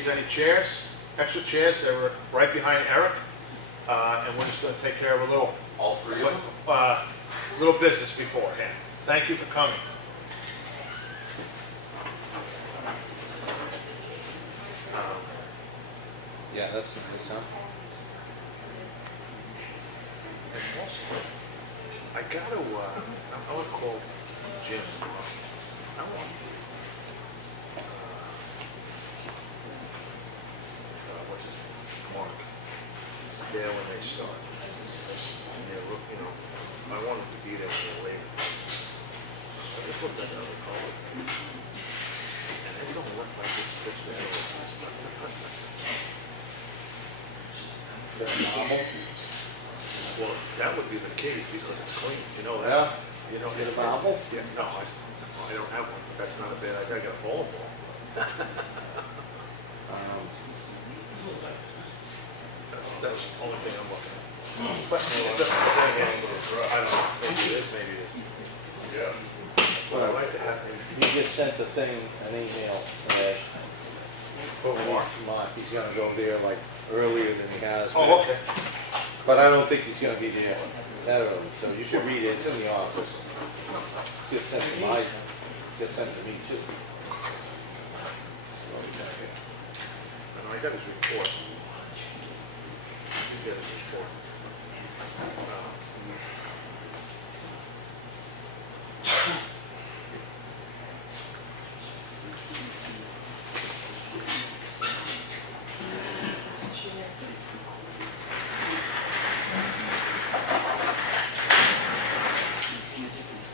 needs any chairs, extra chairs, they were right behind Eric. And we're just going to take care of a little, All three of them? little business beforehand. Thank you for coming. Yeah, that's nice, huh? And also, I gotta, I want to call Jim tomorrow. I want, what's his name? Mark. There when they start. And they look, you know, I want them to be there when they're later. So I just looked at the other color. And it don't look like it's fixed anyway. Marble? Well, that would be the key because it's clean, you know that? Yeah. You know, Is it a marble? Yeah, no, I don't have one, but that's not a bad idea. I got a bowling ball. That's the only thing I'm looking at. But then again, I don't know, maybe it is, maybe it is. Yeah. But I like to have maybe. He just sent the thing, an email today. Oh, Mark? Mark, he's gonna go there like earlier than he has. Oh, been. okay. But I don't think he's gonna be there that early, so you should read it, it's in the office. Get sent to me too. And I got his report. You get his report.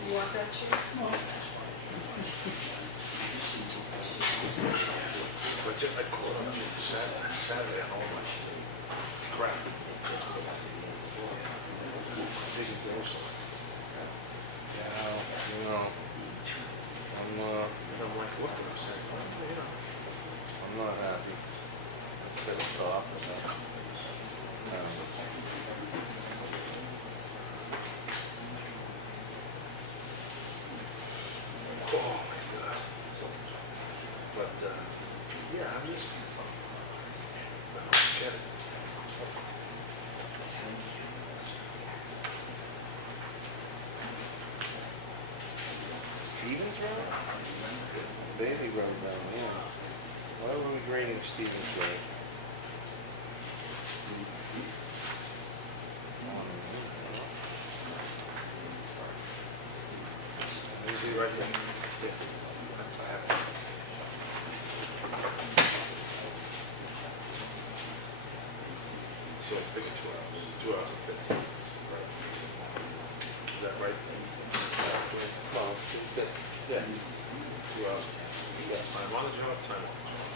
You want that chair? So I caught on Saturday at home. Crap. Taking bills. Yeah, you know, And I'm like, look at him saying, well, you know. I'm not happy. Pissed off with that. Oh my God. But, yeah, I'm just, I don't get it. Stevens Road? Bailey Road down here. Why were we grading Stevens Road? Is he right there? I have it. So it's been 2 hours and 15 minutes. Right. Is that right? Well, it's good. Yeah. 2 hours. That's time on the job, time off the job.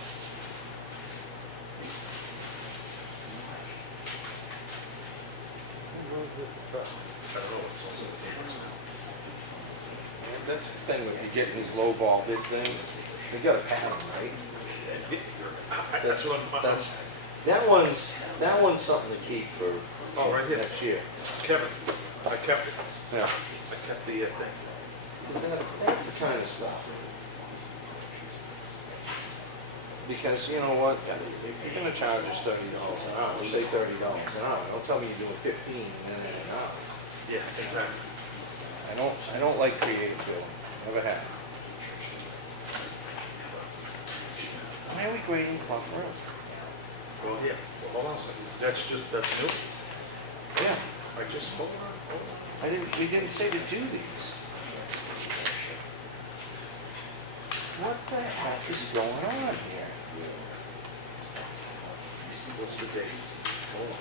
I don't know, it's also the papers now. That's the thing with you getting these low ball bid things, you gotta pad them, right? That's what I'm, That one's something to keep for oh, right here. next year. Kevin, I kept it. Yeah. I kept the thing. That's the kind of stuff. Because you know what, if you're gonna charge us $30 an hour, say $30 an hour, don't tell me you're doing 15 an hour. Yeah, exactly. I don't like creative billing, never have. Why are we grading Bluff Road? Well, yeah, well, hold on a second. That's new? Yeah, I just, hold on. we didn't say to do these. What the heck is going on here? What's the date? Hold on.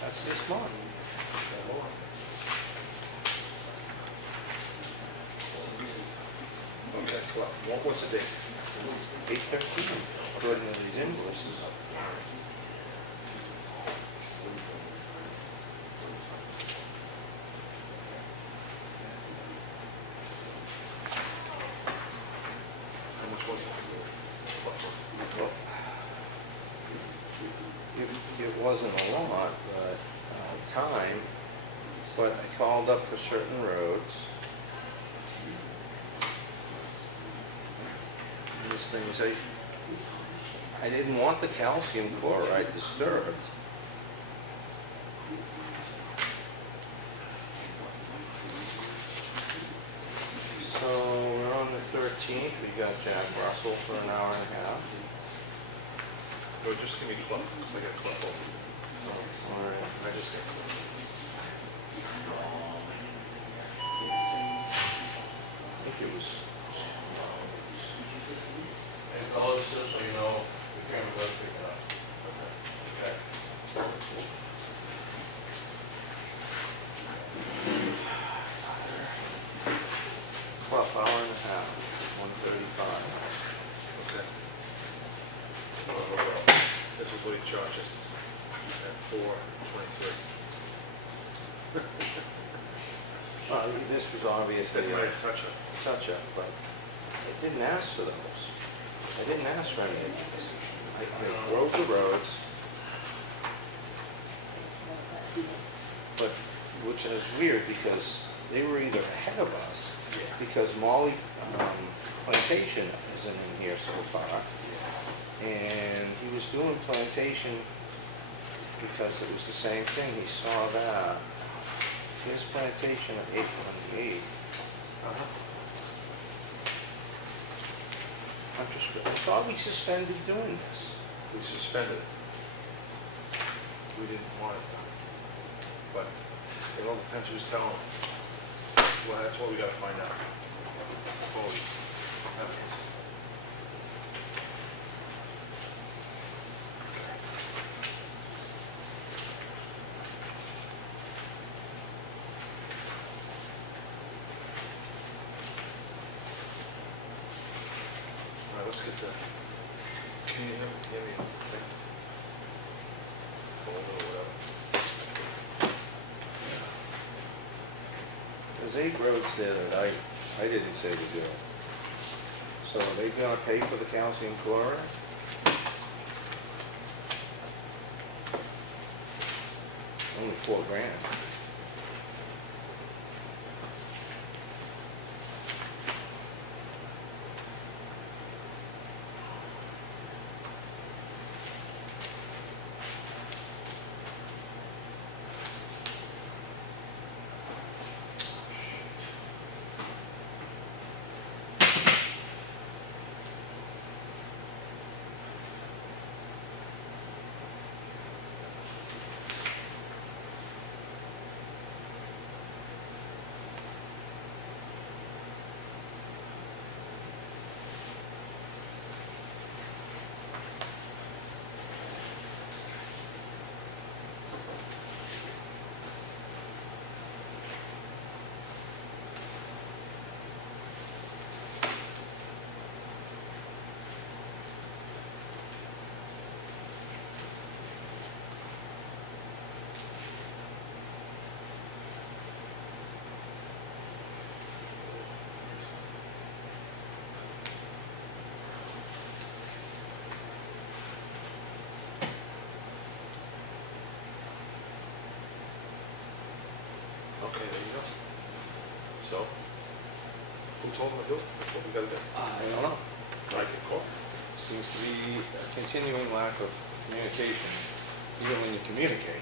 That's this month. Hold on. Okay, well, what's the date? 8/13, according to these invoices. How much was it? Well, it wasn't a lot, but time, but I called up for certain roads. things, I didn't want the calcium chloride disturbed. So we're on the 13th, we got Jack Russell for an hour and a half. Or just give me club, because I got club over. All right. I just got club. I think it was. And fellows, just so you know, the camera's up, pick it up. Okay. Rough hour and a half, 1:35. Okay. This is what he charges at 4:23. This was obviously Didn't a really touch it. touch-up, but I didn't ask for those. I didn't ask for any of these. I broke the roads, but, which is weird because they were either ahead of us, because Molly Plantation isn't in here so far, and he was doing Plantation because it was the same thing, he saw that. Here's Plantation at 8:28. I thought we suspended doing this. We suspended it. We didn't want it done. But it all depends who's telling them. Well, that's what we gotta find out. Holy heavens. All right, let's get the, can you hear me? Folder or whatever. There's 8 roads there that I didn't say to do. So are they gonna pay for the calcium chloride? Only $4,000. Okay, there you go. So, who told him to do it? That's what we gotta do. I don't know. I can call. Seems to be a continuing lack of communication, even when you communicate.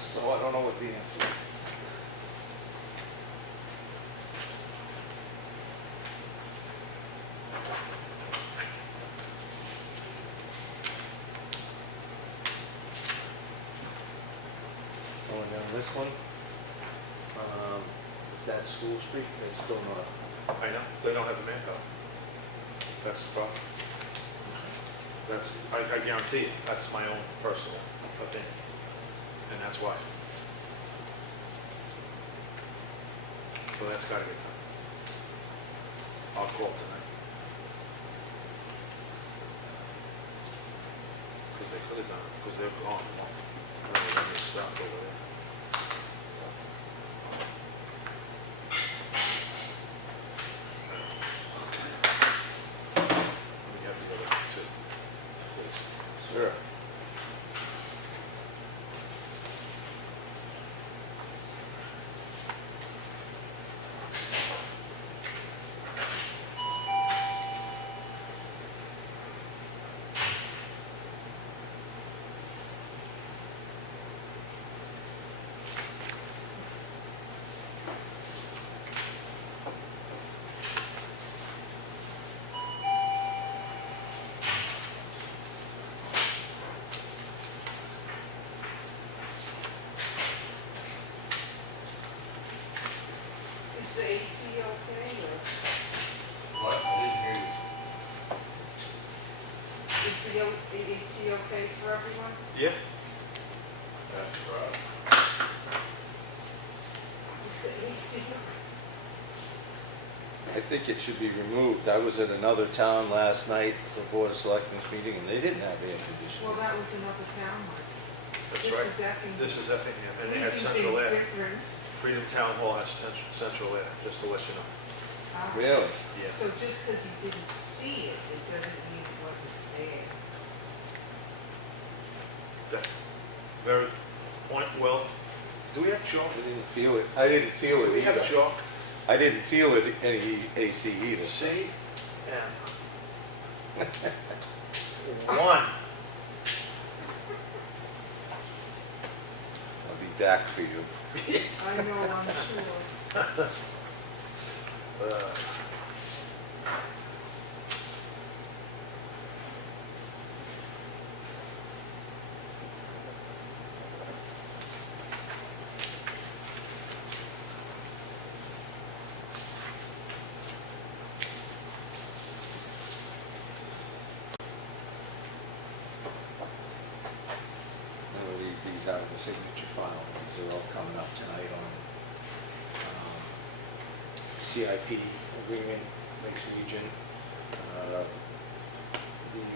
So I don't know what the answer is. Going down this one, that School Street, they still not. I know, they don't have the manpower. That's the problem. That's, I guarantee you, that's my own personal opinion. And that's why. So that's gotta get done. I'll call tonight. Because they could have done it, because they're gone. They're stuck over there. We have to go to two, please. Sure. AC okay for everyone? Yeah, That's right. Is the AC okay? I think it should be removed. I was at another town last night for Board of Selectmen's meeting, and they didn't have air Well, conditioning. that was another town, Mike. that's This right. is Effingham. This is Effingham, and they We had do central things air. different. Freedom Town Hall has central air, just to let you know. Ah. Really? Yeah. So just because you didn't see it, it doesn't mean it wasn't there. That, very point well. Do we have chalk? I didn't feel it. I didn't feel Do it we have either. chalk? I didn't feel it any AC either. C and 1. I'll be back for you. I know, I'm sure. I'm gonna leave these out of the signature file. These are all coming up tonight on CIP agreement, Lakes Region, the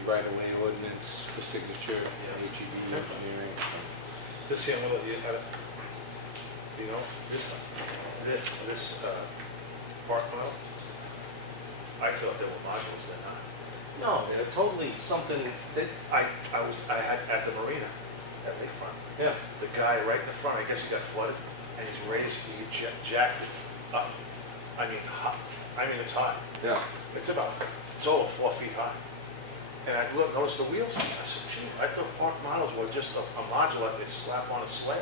right-of-way ordinance for signature, HEB engineering. This here, I'm gonna let you have it. You know, this park mile, I thought they were modules, they're not. No, they're totally something that, I had at the marina at Lakefront, yeah. the guy right in the front, I guess he got flooded, and he's raised, he jacked it up. I mean, it's high. Yeah. It's over 4 feet high. And I noticed the wheels, I said, gee, I thought park models were just a modular they slap on a slab.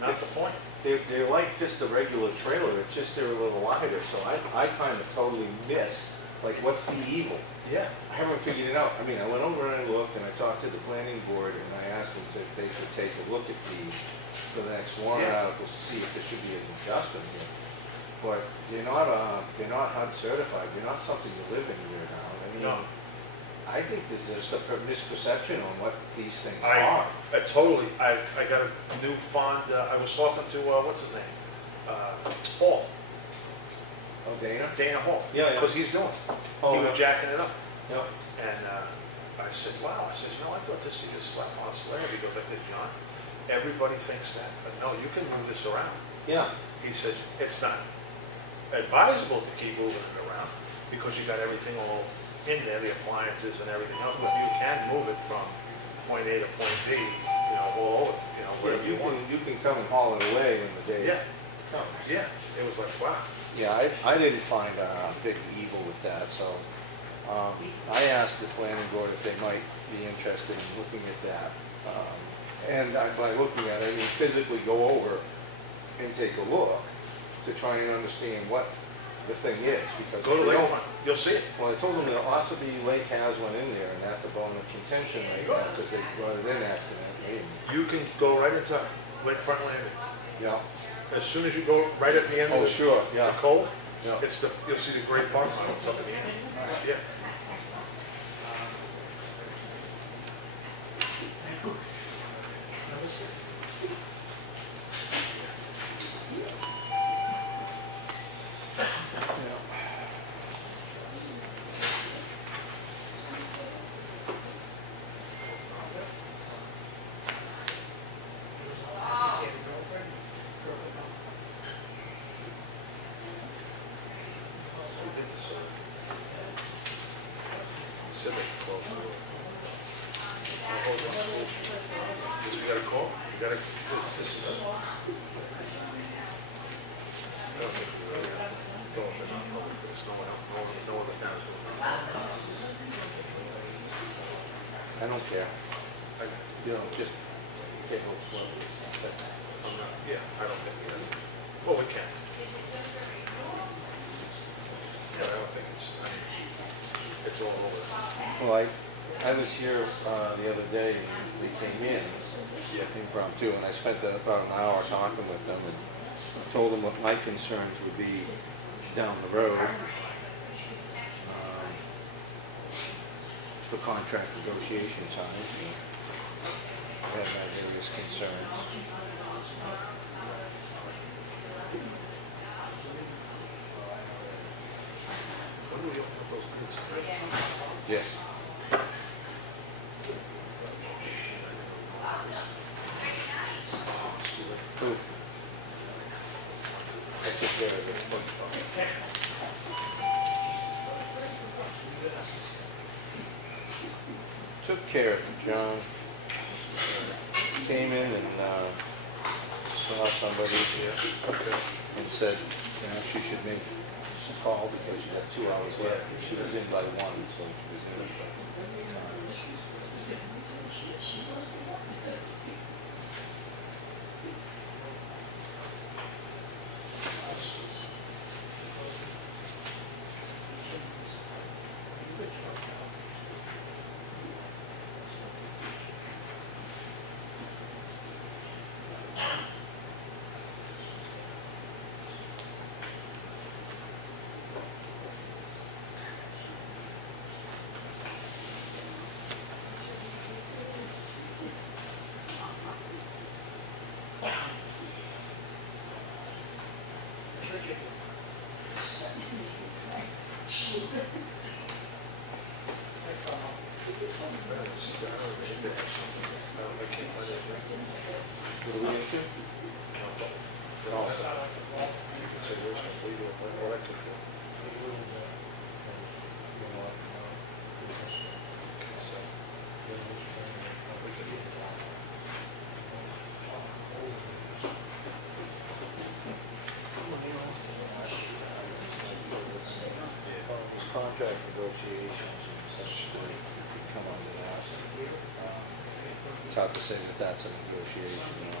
Not the point. They're like just a regular trailer, it's just they're a little wider, so I kind of totally missed, like, what's the evil? Yeah. I haven't figured it out. I mean, I went over and I looked, and I talked to the planning board, and I asked them if they could take a look at these for the next warrant Yeah. articles to see if there should be an adjustment here. But they're not HUD certified, they're not something you live in here now. I mean, No. I think there's just a misperception on what these things I are. totally, I got a new fond, I was talking to, what's his name? Hall, Oh, Dana? Dana Hall. Yeah, yeah. Because he's doing it. Oh, He was yeah. jacking it up. Yep. And I said, wow, I said, no, I thought this you just slap on a slab. He goes, I said, John, everybody thinks that, but no, you can move this around. Yeah. He says, it's not advisable to keep moving it around because you got everything all in there, the appliances and everything else, but you can move it from point A to point B, all over, wherever you want. You can come and haul it away when the day Yeah, comes. yeah, it was like, wow. Yeah, I didn't find a big evil with that, so I asked the planning board if they might be interested in looking at that. And by looking at it, I mean physically go over and take a look to try and understand what the thing is, because. Go to if we don't- Lakefront, you'll see it. Well, I told them that Ossipee Lake has one in there, and that's a bone of contention right now, because they brought it in accidentally. You can go right into Lakefront Landing. Yeah, As soon as you go right at the end of oh, the sure, yeah. cove, Yeah. you'll see the great park model, it's up in the end. Yeah. We did this already. We said they could close the door. Hold on, school. This we got a call? We got a, this is. I don't think we really have to go into non-public, because no one else, no other towns do it. I don't care, I- just take a look. I'm not, yeah, I don't think we have to. Well, we can. Yeah, I don't think it's, it's all over. Well, I was here the other day, and they came in, impromptu, and I spent about an hour talking with them, and told them what my concerns would be down the road. for contract negotiation time. We have our various concerns. When do we open up those bids tonight? Yes. Who? I took care of it. Took care of it, John. Came in and saw somebody and said, you know, she should make a call because she got 2 hours left. She was in by 1, so she was in by time. What are we into? Contract negotiations and such that could come under that. It's hard to say that that's a negotiation, you know.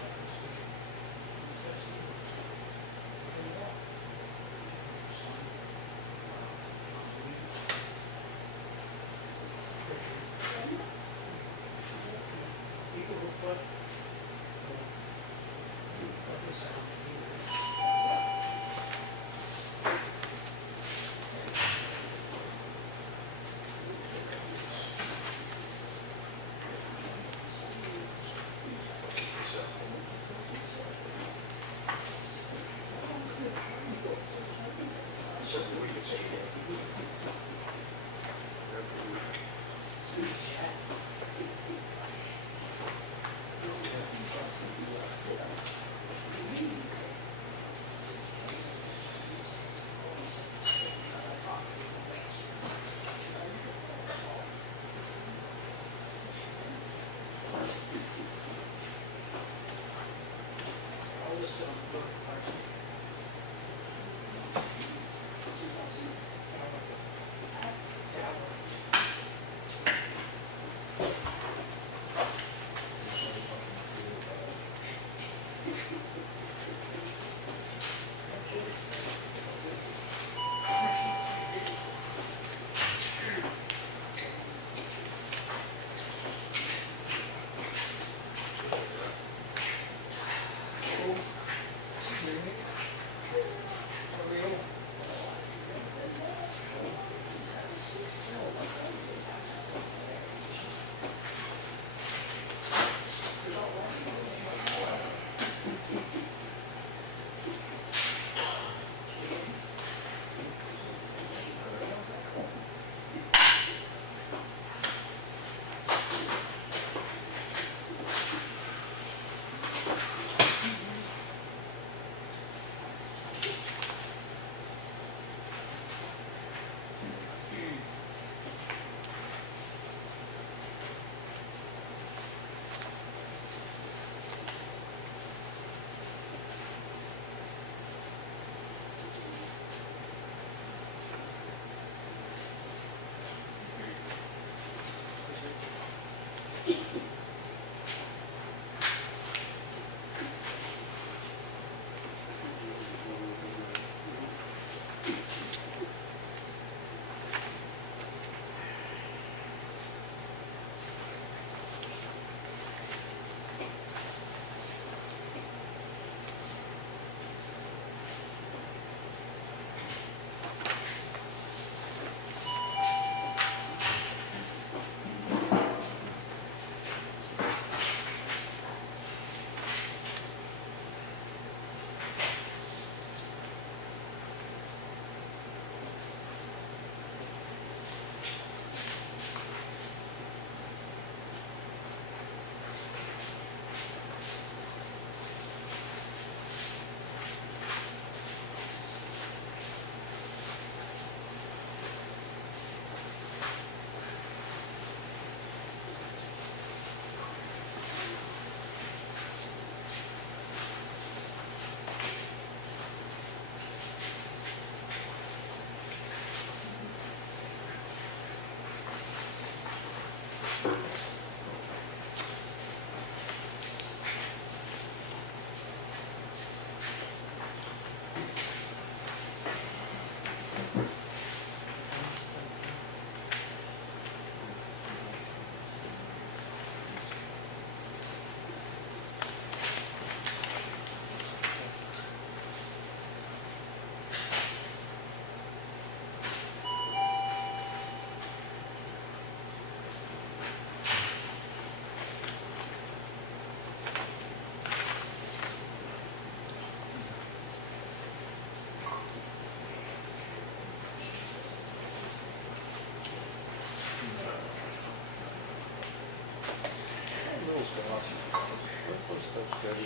That's $39.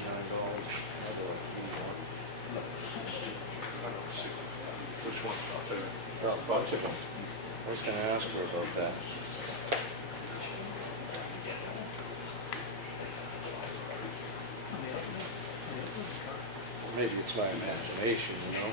Which one? Well, a bunch of them. I was gonna ask her about that. Maybe it's my imagination, you know?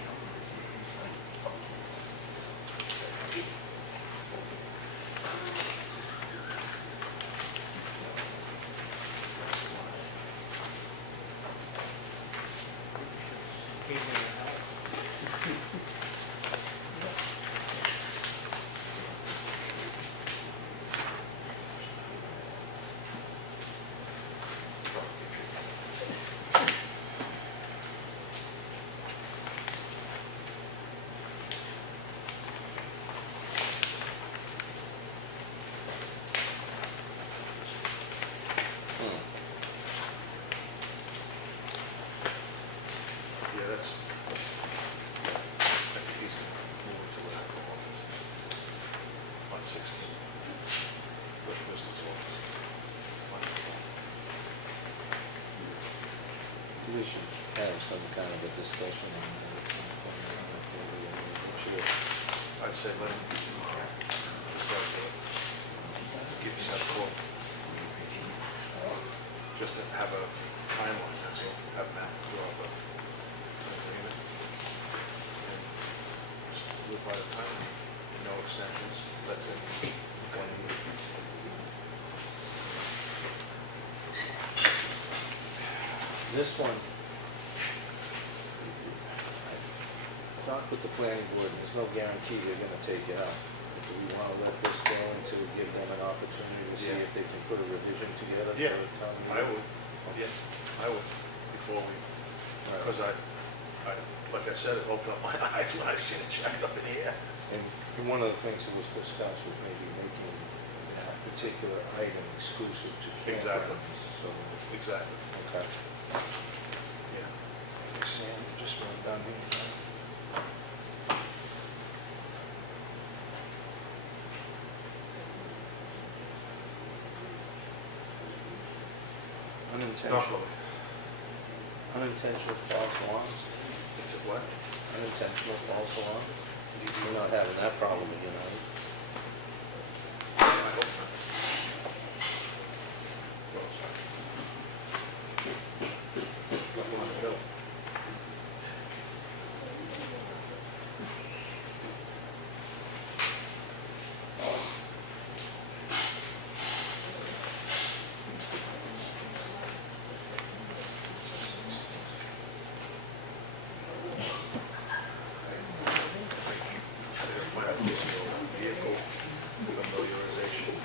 Yeah, that's, I think he's moving to the office on 16. But Crystal's office. We should have some kind of a discussion on that at some point. I don't know if we're really sure. I'd say let him be tomorrow. Give us that quote. Just to have a timeline, that's all. Have Matt draw up an agreement. And just live by the timeline. No extensions. That's it. One year. This one, I talked with the planning board, and there's no guarantee they're gonna take it out. Do we wanna let this go until we give them an opportunity to see Yeah. if they can put a revision together for Yeah, the town meeting? I would. Yeah, I would, before we, because I, like I said, it opened up my eyes when I seen it jacked up in the air. And one of the things that was discussed was maybe making that particular item exclusive to Exactly. campgrounds, so, Exactly. okay. Yeah. Sam, just well done here. Unintentional, unintentional false alarms, It's a what? unintentional false alarms. We're not having that problem again, are we? I hope not. Nothing on the bill. Vehicle familiarization.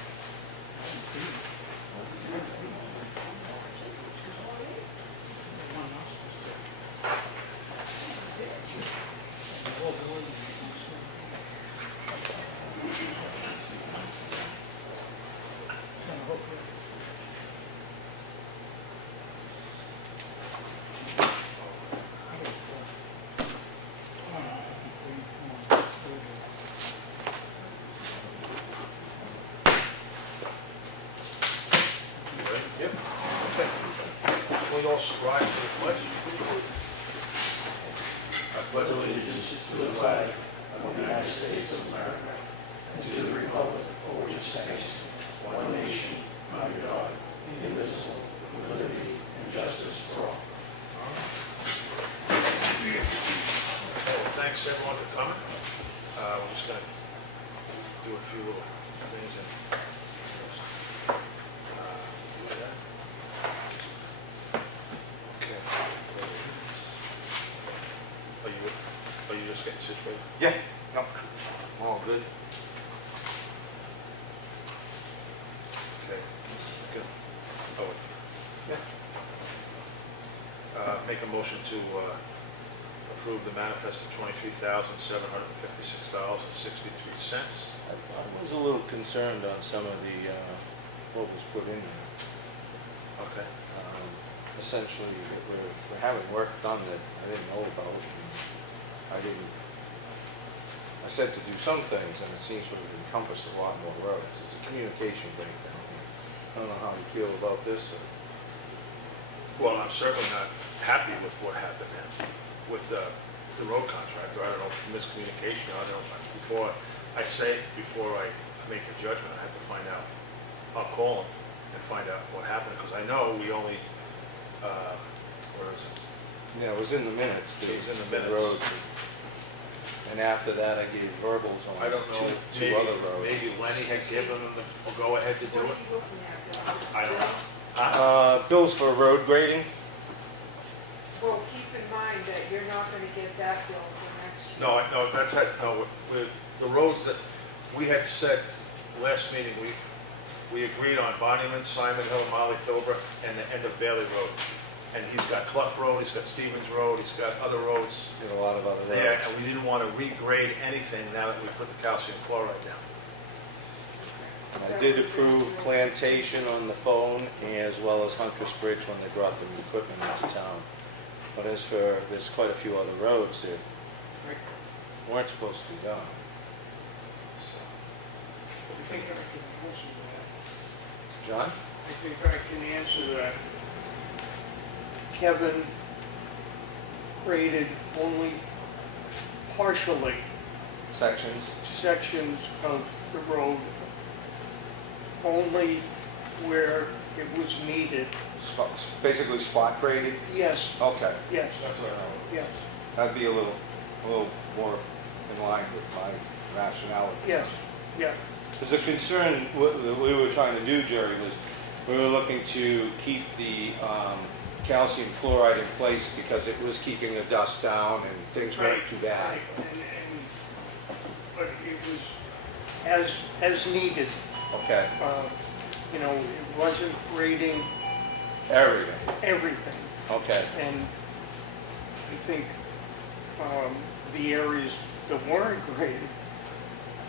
Yep. Okay. We all rise to the pledge. I pledge allegiance to the flag of the United States of America and to the republic for which it stands, one nation, under God, indivisible, with liberty and justice for all. Thanks everyone for coming. We're just going to do a few little things and okay. Are you just getting situated? Yeah, no, all good. Okay. Good. Oh, yeah. Make a motion to approve the manifest of $23,756.63. I was a little concerned on some of the, what was put in there. Okay. Essentially, we're having work done that I didn't know about. And I said to do some things, and it seems to have encompassed a lot more roads. It's a communication breakdown. I don't know how you feel about this. Well, I'm certainly not happy with what happened then, with the road contractor. I don't know, miscommunication, I don't know. Before I make a judgment, I have to find out. I'll call him and find out what happened, because I know we only, where is it? Yeah, it was in the minutes. It was in the minutes. road. And after that, I gave verbals on I don't know, two other roads. maybe Lenny had given them the go-ahead to do What it. are you looking at, Bill? I don't know. Bills for road grading? Well, keep in mind that you're not gonna get that bill till next year. No, that's it, no, the roads that we had said last meeting, we agreed on Monument, Simon Hill, Molly Philbrook, and the end of Bailey Road. And he's got Clough Road, he's got Stevens Road, he's got other roads Did a lot of other roads. there, and we didn't want to regrade anything now that we put the calcium chloride down. I did approve Plantation on the phone, as well as Huntress Bridge when they brought the equipment into town. But as for, there's quite a few other roads that weren't supposed to be done. I think I can answer that. John? I think I can answer that. Kevin graded only partially Sections? sections of the road, only where it was needed. Basically spot graded? Yes, Okay. yes, That's what I thought. yes, That'd be a little more in line with my rationale. yes, yeah. There's a concern, what we were trying to do, Jerry, was we were looking to keep the calcium chloride in place because it was keeping the dust down and things weren't too bad. Right, but it was as needed. Okay, You know, it wasn't grading everything, everything. okay. And I think the areas that weren't graded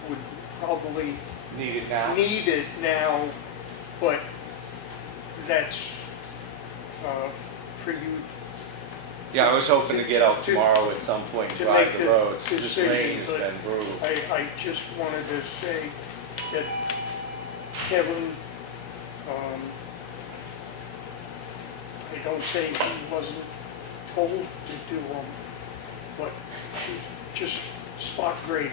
would probably Need it now? need it now, but that's for you Yeah, I was hoping to get out tomorrow at some point, to drive make the a roads. This decision, rain has but been brutal. I just wanted to say that Kevin, I don't say he wasn't told to do them, but he just spot graded.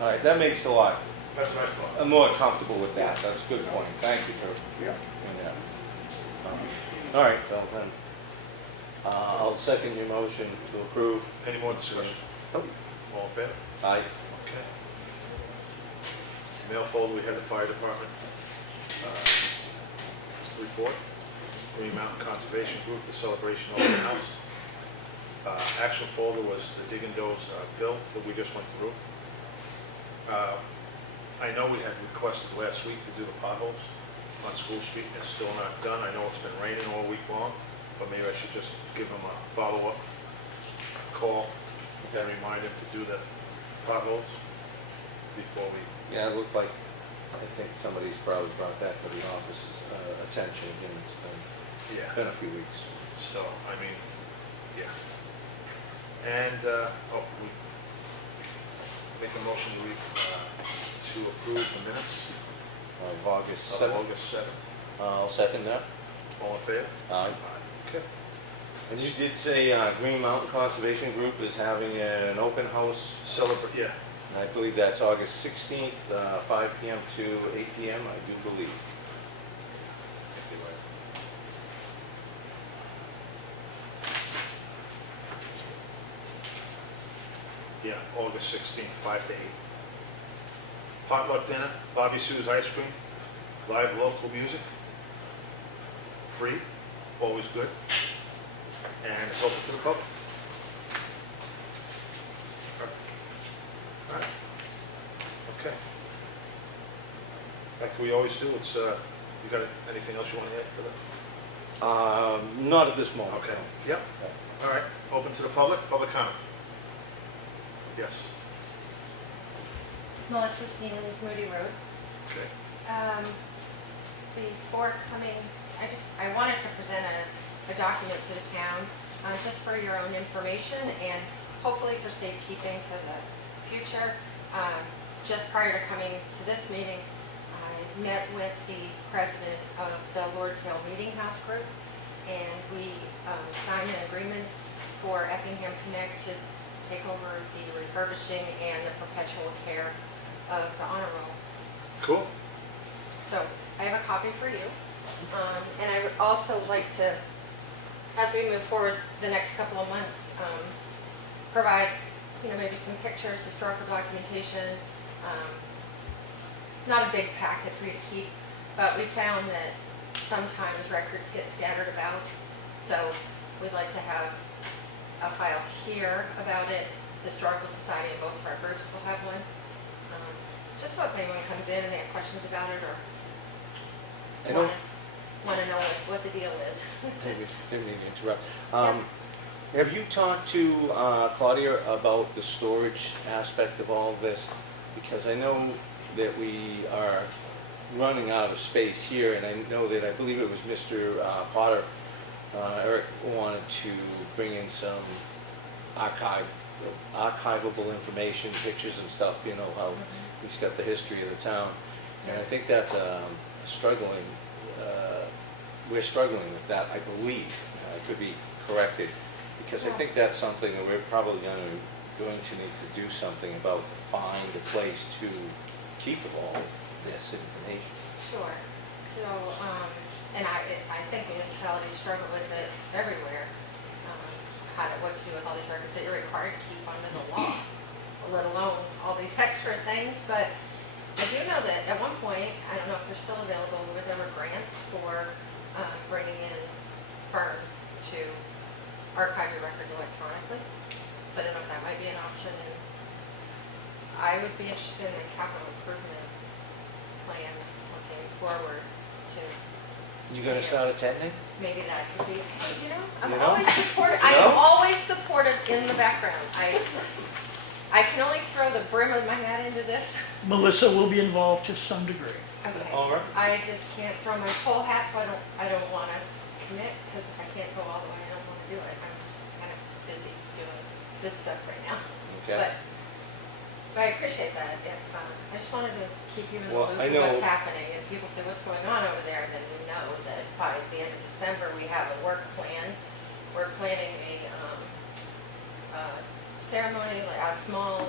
All right, that makes a lot, That's what I thought. I'm more comfortable with that, that's a good point. Thank you for Yeah. doing that. All right, so then, I'll second your motion to approve. Any more discussion? Nope. All in favor? Aye. Okay. Mail folder, we had the fire department report. Green Mountain Conservation Group, the celebration open house. Action folder was the dig and doze bill that we just went through. I know we had requested last week to do the potholes on School Street, and it's still not done. I know it's been raining all week long, but maybe I should just give them a follow-up call and remind them to do the potholes before we, Yeah, it looked like, I think somebody's probably brought that to the office's attention, and it's yeah. been a few weeks. So, I mean, yeah. And, we make a motion to approve the minutes Of August of 7th. August 7th. I'll second that. All in favor? Aye. Okay. And you did say Green Mountain Conservation Group is having an open house. Celebrate, yeah. I believe that's August 16th, 5 p.m. to 8 p.m., I do believe. Yeah, August 16th, 5 to 8. Potluck dinner, Bobby Sue's ice cream, live local music, free, always good, and it's open to the public. All right. Okay. Like we always do, it's, you got anything else you want to add for that? Not at this moment. Okay, yep, all right, open to the public comment. Yes, Melissa Stevens, Moody Road. okay. Before coming, I wanted to present a document to the town, just for your own information and hopefully for safekeeping for the future. Just prior to coming to this meeting, I met with the president of the Lord's Hill Meeting House Group, and we signed an agreement for Effingham Connect to take over the refurbishing and the perpetual care of the honor roll. Cool. So I have a copy for you. And I would also like to, as we move forward the next couple of months, provide, maybe some pictures, historical documentation. Not a big packet for you to keep, but we found that sometimes records get scattered about. So we'd like to have a file here about it. The Historical Society and both of our groups will have one. Just so if anyone comes in and they have questions about it or want to know what the deal is. Didn't mean to interrupt. Have you talked to Claudia about the storage aspect of all of this? Because I know that we are running out of space here, and I know that I believe it was Mr. Potter, Eric wanted to bring in some archivable information, pictures and stuff, how he's got the history of the town. And I think that's we're struggling with that, I believe. I could be corrected, because I think that's something that we're probably going to need to do something about, to find a place to keep all this information. Sure. So, and I think municipalities struggle with it everywhere. What to do with all these records that you're required to keep under the law, let alone all these extra things. But I do know that at one point, I don't know if they're still available, where there were grants for bringing in firms to archive your records electronically. So I don't know if that might be an option. And I would be interested in the capital improvement plan looking forward to. You going to start attending? Maybe that could be, I'm You know? always supportive, I am always supportive in the background. I can only throw the brim of my hat into this. Melissa will be involved to some degree. Okay. All right. I just can't throw my whole hat, so I don't want to commit, because if I can't go all the way, I don't want to do it. I'm kind of busy doing this stuff right now. Okay. But I appreciate that. I just wanted to keep you in the Well, loop I of know- what's happening. If people say, what's going on over there, then we know that by the end of December, we have a work plan. We're planning a ceremony, like a small,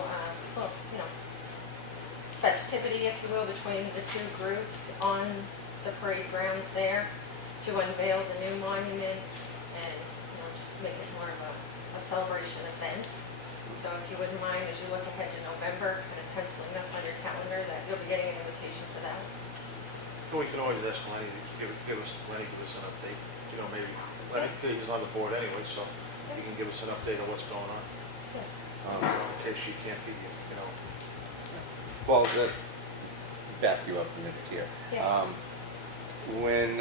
festivity, if you will, between the two groups on the parade grounds there to unveil the new monument and, just make it more of a celebration event. So if you wouldn't mind, as you look ahead to November, kind of penciling us on your calendar, that you'll be getting an invitation for that. We can always ask Lenny to give us an update. Maybe Lenny, he's on the board anyway, so he can give us an update on what's going on. In case she can't be, Well, back you up a minute here. Yeah. When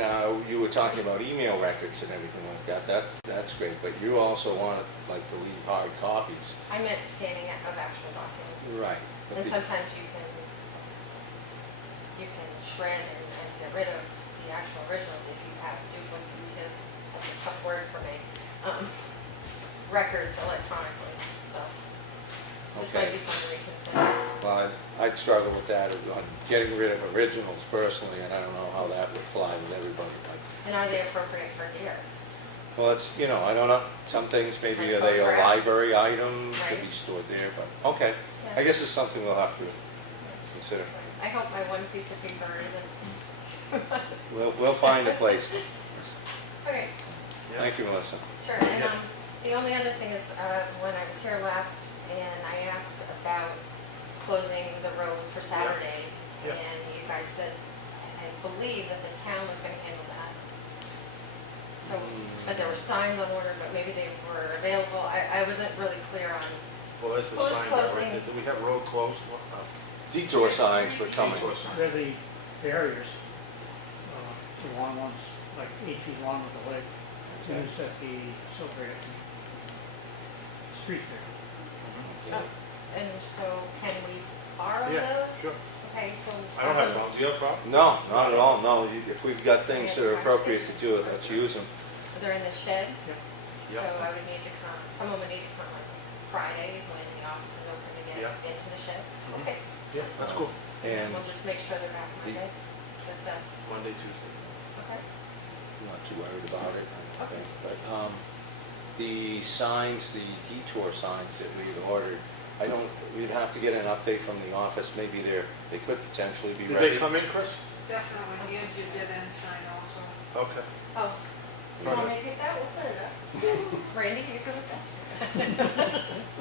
you were talking about email records and everything like that, that's great, but you also want to leave hard copies. I meant scanning of actual documents. Right. And sometimes you can shred and get rid of the actual originals if you have duplicative, that's a tough word for me, records electronically. So this might be something we consider. Well, I'd struggle with that, on getting rid of originals personally, and I don't know how that would fly with everybody. And are they appropriate for here? Well, it's, I don't know, some things maybe And are they a photographs. library item to Right. be stored there, but, okay. Yeah. I guess it's something we'll have to consider. I hope my one piece of paper isn't. We'll find a place. Okay, Thank you, Melissa. sure. And the only other thing is, when I was here last and I asked about closing the road for Saturday, Yeah. and you guys said, I believe that the town was going to handle that. So, but there were signs on order, but maybe they were available. I wasn't really clear on. Well, there's the Who's sign, closing? right? Do we have road closed? Detour signs were coming. Detour sign. They're the barriers, the long ones, like 8 feet long with the leg, Okay. used at the celebrated street fair. Oh, and so can we borrow Yeah, those? sure. Okay, so. I don't have a problem. Do you have a problem? No, not at all, no. If we've got things that are appropriate to do it, let's use them. They're in the shed? Yep. So Yep. I would need to come, someone would need to come on Friday when the office is open to get Yeah. into the shed? Mhm. Okay, Yeah, that's cool. And we'll just make sure they're back Monday, if that's, Monday, Tuesday. okay. I'm not too worried about it, I don't Okay. think. But the signs, the detour signs that we had ordered, I don't, we'd have to get an update from the office. Maybe they could potentially be Did ready. they come in, Chris? Definitely, and your dead end sign also. Okay. Oh, you want me to take that? We'll put it up. Randy, you good with that?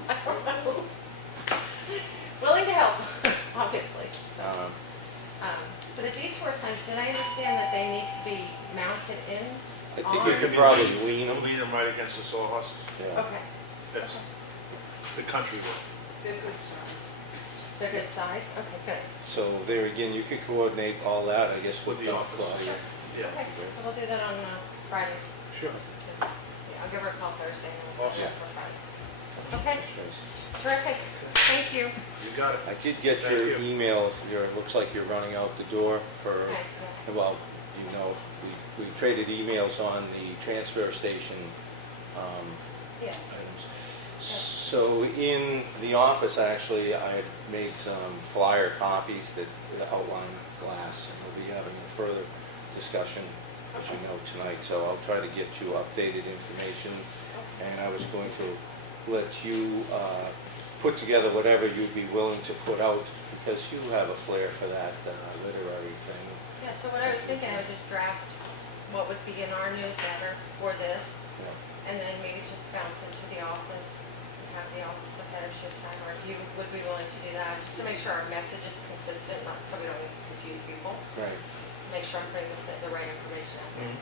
I don't know. Willing to help, obviously. So, for the detour signs, did I understand that they need to be mounted in? I think on- you could probably lean them. Lean them right against the sawhorses. Yeah. Okay, That's the country way. They're good size. they're good size? Okay, good. So there again, you could coordinate all that, I guess, with With the the office. Claudia. Yeah. Okay, so we'll do that on Friday. Sure. Yeah, I'll give her a call Thursday and we'll set it Awesome. up for Friday. Okay, terrific. Thank you. You got it. I did get Thank your you. email. It looks like you're running out the door for, Okay, yeah. well, you know, we traded emails on the transfer station Yes. items. So in the office, actually, I had made some flyer copies that outline glass, and we'll be having a further discussion, as you know, tonight. So I'll try to get you updated information, and I was going to let you put together whatever you'd be willing to put out, because you have a flair for that literary thing. Yeah, so what I was thinking, I would just draft what would be in our newsletter for this, Yeah. and then maybe just bounce into the office, and have the office look at it, show time, or if you would be willing to do that, just to make sure our message is consistent, not so we don't confuse people. Right. Make sure I'm putting the right information out there.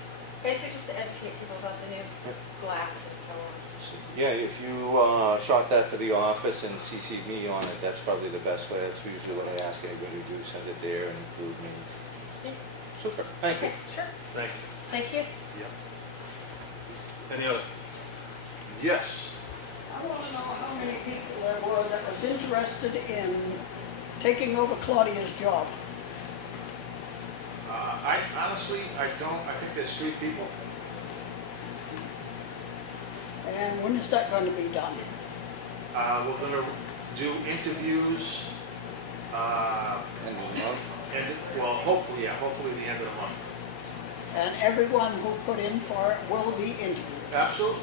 Basically, just to educate people about the new glass and so on. Yeah, if you shot that to the office and CC'd me on it, that's probably the best way. That's usually what I ask anybody to do, send it there and include me. Yeah. Super, thank you. Okay, sure. Thank you. Thank you. Yeah. Any other? Yes. I want to know how many people there were that was interested in taking over Claudia's job. I honestly, I don't, I think there's 3 people. And when is that going to be done? We're gonna do interviews, End of the month? and, well, hopefully the end of the month. And everyone who put in for it will be interviewed. Absolutely.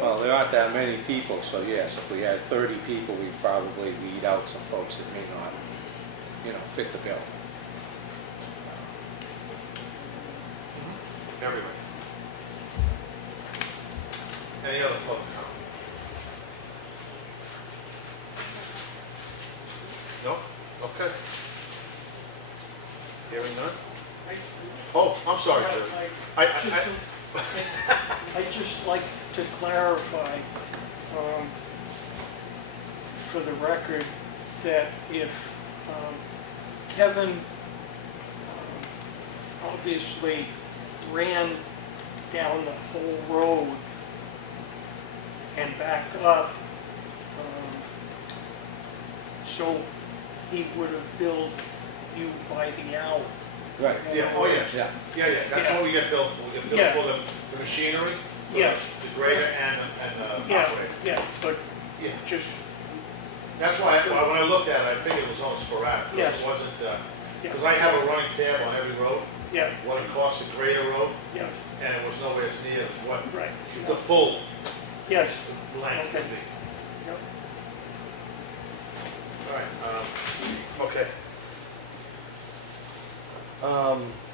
Well, there aren't that many people, so yes, if we had 30 people, we'd probably weed out some folks that may not, fit the bill. Everybody. Any other public comment? No? Okay. Hearing none? Oh, I'm sorry, Jerry. I'd just like to clarify, for the record, that if Kevin obviously ran down the whole road and back up, so he would have billed you by the hour. Right. Yeah, oh, yes. Yeah. Yeah, that's Yeah. what we get billed for. We get Yeah. billed for the machinery, for Yes. the grader and the Yeah, operator. yeah, but Yeah. just, That's why, when I looked at it, I figured it was all sporadic. Yes. It wasn't, yeah, because I have a running tab on every road, yeah, what it costs to grade a road, yeah, and it was nowhere near what right. the full Yes, length would Okay. be. yep. All right, okay.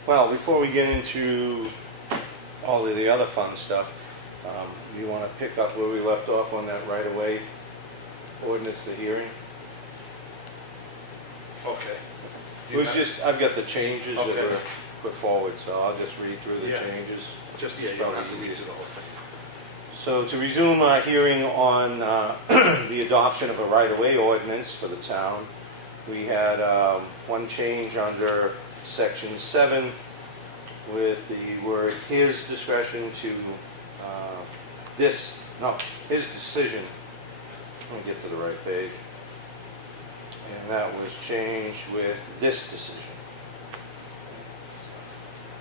Well, before we get into all of the other fun stuff, you want to pick up where we left off on that right-of-way ordinance, the hearing? Okay. It was just, I've got the changes that Okay. were put forward, so I'll just read through the Yeah. changes. Just, yeah, It's you don't probably have to read easiest. through the whole thing. So to resume our hearing on the adoption of a right-of-way ordinance for the town, we had one change under section 7 with the word "his discretion" to his decision. Let me get to the right page. And that was changed with "this decision,"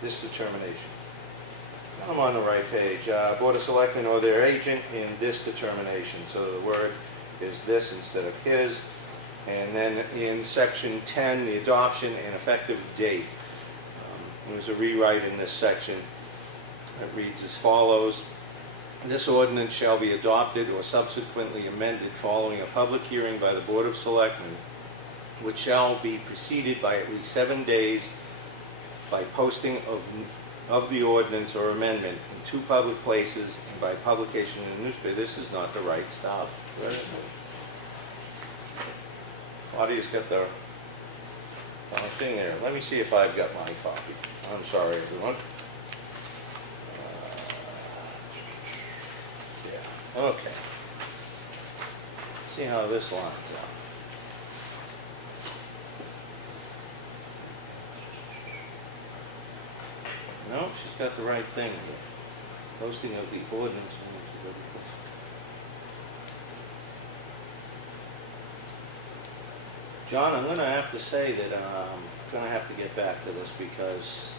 this determination. I'm on the right page. Board of Selectmen or their agent in this determination. So the word is "this" instead of "his." And then in section 10, the adoption and effective date. There's a rewrite in this section. It reads as follows. This ordinance shall be adopted or subsequently amended following a public hearing by the Board of Selectmen, which shall be preceded by at least 7 days by posting of the ordinance or amendment in 2 public places and by publication in the newspaper. This is not the right stuff. Claudia's got the wrong thing there. Let me see if I've got my copy. I'm sorry, everyone. Yeah, okay. Let's see how this lines out. No, she's got the right thing here. Posting of the ordinance. John, I'm going to have to say that I'm going to have to get back to this because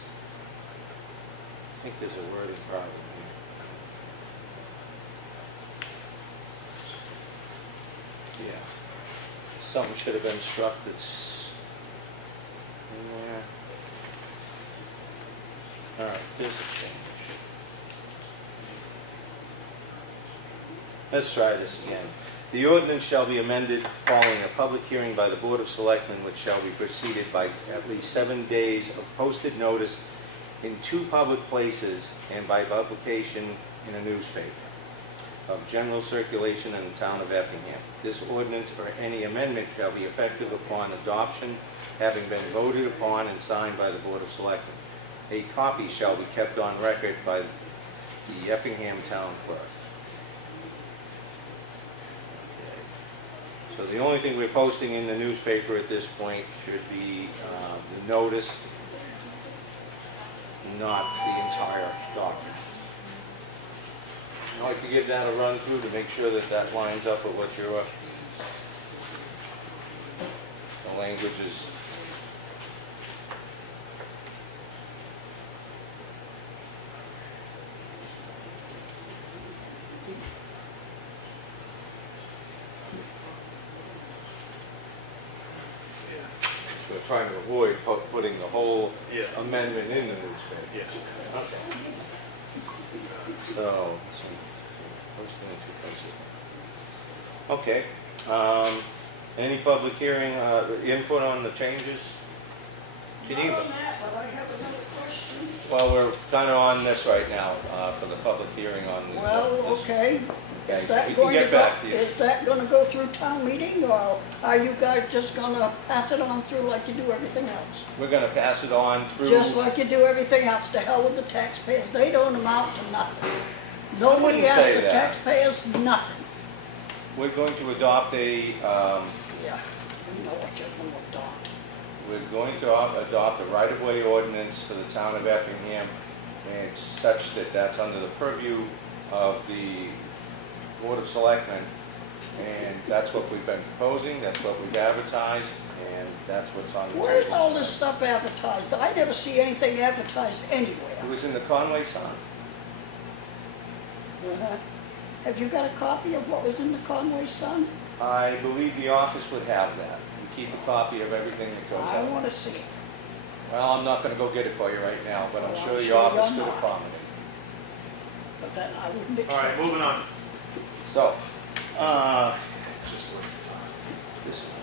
I think there's a wording problem here. Yeah. Something should have been struck that's in there. All right, there's a change. Let's try this again. The ordinance shall be amended following a public hearing by the Board of Selectmen, which shall be preceded by at least 7 days of posted notice in 2 public places and by publication in a newspaper of general circulation in the town of Effingham. This ordinance or any amendment shall be effective upon adoption, having been voted upon and signed by the Board of Selectmen. A copy shall be kept on record by the Effingham town clerk. So the only thing we're posting in the newspaper at this point should be the notice, not the entire document. I'd like to give that a run through to make sure that that lines up with what your the language is. We're trying to avoid putting the whole amendment in the newspaper. Yes. Okay. So, let's see. Posting in 2 places. Okay. Any public hearing, input on the changes? Geneva? Not on that, but I have another question. Well, we're kind of on this right now for the public hearing on this. Well, okay. Okay, Is that we can going to get go, back to you. is that gonna go through town meeting, or are you guys just gonna pass it on through like you do everything else? We're going to pass it on through. Just like you do everything else, to hell with the taxpayers, they don't amount to nothing. Nobody wouldn't say asks the that. taxpayers nothing. We're going to adopt a. Yeah, you know what you're gonna adopt. We're going to adopt a right-of-way ordinance for the town of Effingham, and it's such that that's under the purview of the Board of Selectmen, and that's what we've been proposing, that's what we've advertised, and that's what's on the table. Where's all this stuff advertised? I never see anything advertised anywhere. It was in the Conway Sun. Uh-huh. Have you got a copy of what was in the Conway Sun? I believe the office would have that. We keep a copy of everything that goes I out. wanna see it. Well, I'm not gonna go get it for you right now, but I'm Well, sure I'm the sure office you're could not. accommodate. But then I wouldn't All right, expect. moving on. So, Just a waste of time. this one.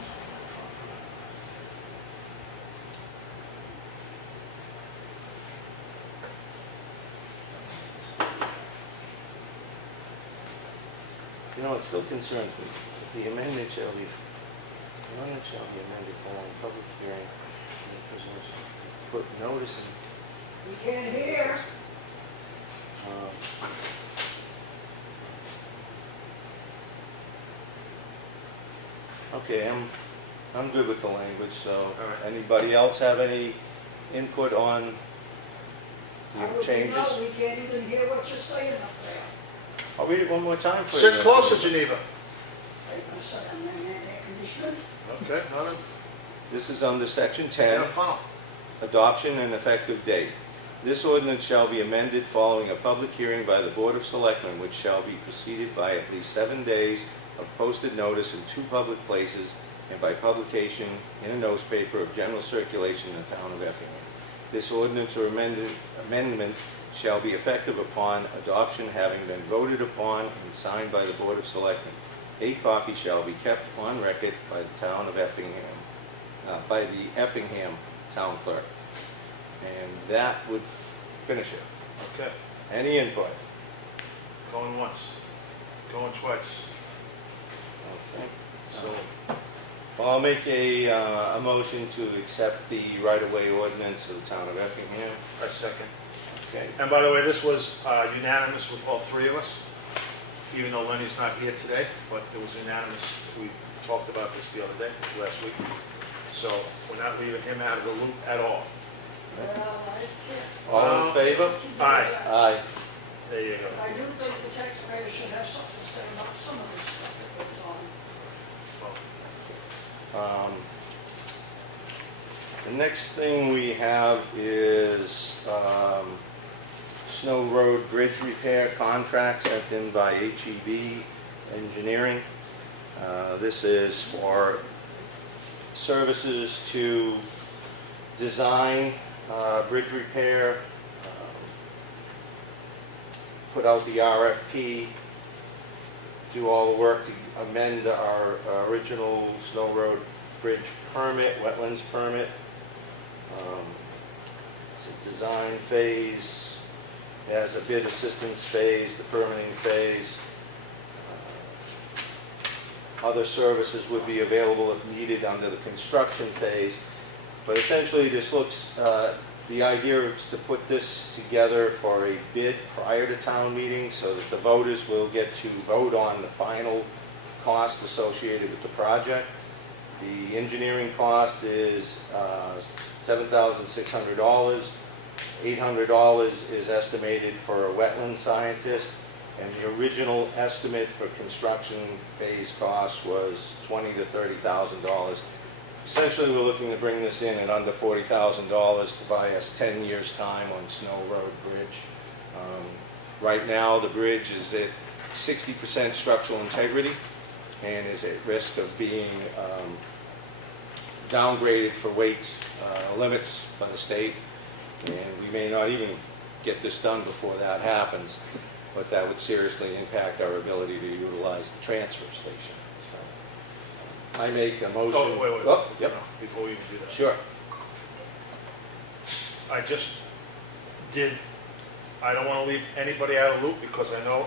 You know, it still concerns me. The amendment shall be amended following public hearing. Put notice in. We can't hear. Okay, I'm good with the language, so right. anybody else have any input on I the would changes? know, we can't even hear what you're saying up there. I'll read it one more time for you. Sit closer, Geneva. Are you gonna say I'm in air conditioning? Okay, nothing. This is under section And 10, a funnel. adoption and effective date. This ordinance shall be amended following a public hearing by the Board of Selectmen, which shall be preceded by at least 7 days of posted notice in 2 public places and by publication in a newspaper of general circulation in the town of Effingham. This ordinance or amendment shall be effective upon adoption having been voted upon and signed by the Board of Selectmen. A copy shall be kept on record by the town of Effingham, by the Effingham Town Clerk. And that would finish it. Okay, Any input? going once, going twice, Okay. so, Well, I'll make a motion to accept the right-of-way ordinance of the town of Effingham. I second. Okay. And by the way, this was unanimous with all three of us, even though Lenny's not here today, but it was unanimous. We talked about this the other day, last week. So we're not leaving him out of the loop at all. All in favor? Aye, Aye. there you go. I do think the taxpayers should have something to say about some of this stuff that goes on. The next thing we have is Snow Road Bridge Repair Contract sent in by HEB Engineering. This is for services to design bridge repair, put out the RFP, do all the work to amend our original Snow Road Bridge permit, wetlands permit. It's a design phase, has a bid assistance phase, the permitting phase. Other services would be available if needed under the construction phase. But essentially this looks, the idea is to put this together for a bid prior to town meeting so that the voters will get to vote on the final cost associated with the project. The engineering cost is $7,600. $800 is estimated for a wetland scientist, and the original estimate for construction phase cost was $20,000 to $30,000. Essentially, we're looking to bring this in at under $40,000 to buy us 10 years' time on Snow Road Bridge. Right now, the bridge is at 60% structural integrity and is at risk of being downgraded for weight limits by the state. And we may not even get this done before that happens, but that would seriously impact our ability to utilize the transfer station. So, I make a motion. Oh, wait. Oh, yep, Before we even do that. sure. I just did, I don't want to leave anybody out of the loop because I know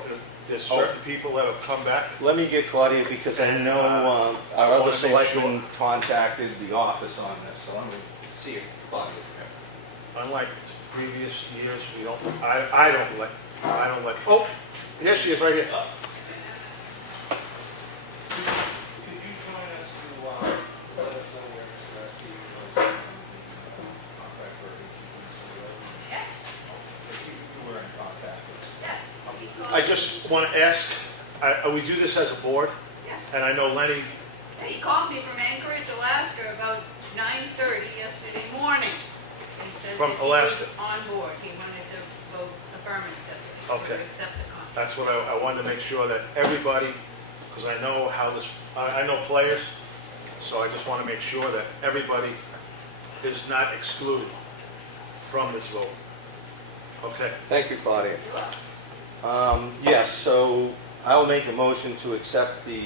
there's certain people that have come back. Let me get Claudia, because I know I our wanna other make selectman sure- contacted the office on this, so let me see if Claudia's here. Unlike previous years, we don't, I don't let, oh, here she is, right here. Could you join us to let us know where Mr. Espie was contact for Yes, you were in contact with? yes. I just want to ask, we do this as a board, Yes. and I know Lenny, Yeah, he called me from Anchorage, Alaska, about 9:30 yesterday morning. And said From that he Alaska? was on board. He wanted to vote affirmative. Okay. To accept the contract. that's what I wanted to make sure that everybody, because I know how this, I know players, so I just want to make sure that everybody is not excluded from this vote. Okay, Thank you, Claudia. Yes, so I'll make a motion to accept the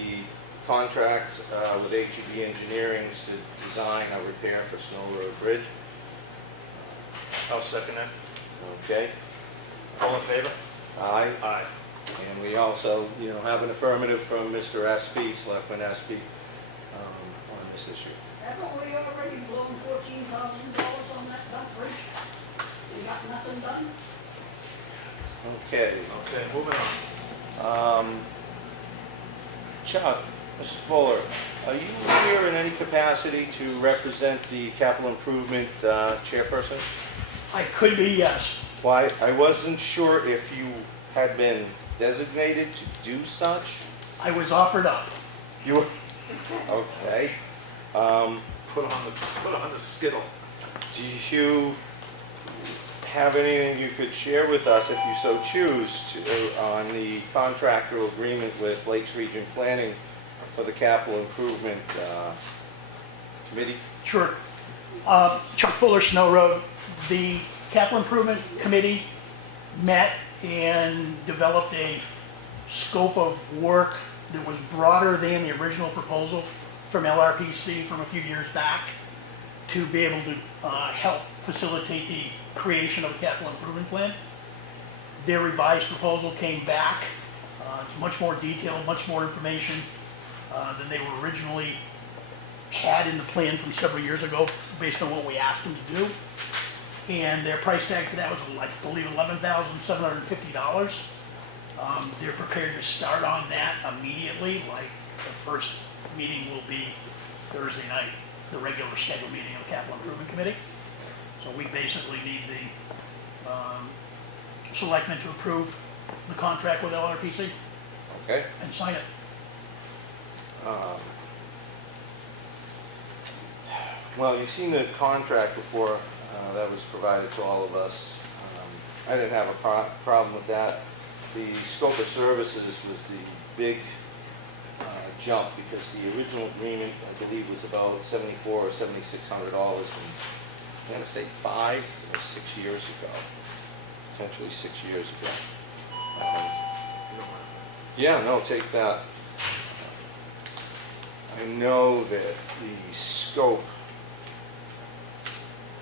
contract with HEB Engineering to design a repair for Snow Road Bridge. I'll second that. Okay? All in favor? Aye. Aye. And we also, have an affirmative from Mr. Espie, Selectman Espie, on this issue. Haven't we already blown $14,000 on that bridge? We got nothing done? Okay. Okay, moving on. Chuck, Mr. Fuller, are you here in any capacity to represent the capital improvement chairperson? I could be, yes. Why, I wasn't sure if you had been designated to do such. I was offered up. You were, okay. Put on the skittle. Do you have anything you could share with us, if you so choose, on the contractual agreement with Lakes Region Planning for the capital improvement committee? Sure. Chuck Fuller, Snow Road. The capital improvement committee met and developed a scope of work that was broader than the original proposal from LRPC from a few years back to be able to help facilitate the creation of a capital improvement plan. Their revised proposal came back, much more detailed, much more information than they were originally had in the plan from several years ago based on what we asked them to do. And their price tag for that was, I believe, $11,750. They're prepared to start on that immediately, like the first meeting will be Thursday night, the regular scheduled meeting of the Capital Improvement Committee. So we basically need the selectmen to approve the contract with LRPC Okay. and sign it. Well, you've seen the contract before that was provided to all of us. I didn't have a problem with that. The scope of services was the big jump because the original agreement, I believe, was about $7,400 or $7,600. And I'm going to say 5 or 6 years ago, potentially 6 years ago. Yeah, no, take that. I know that the scope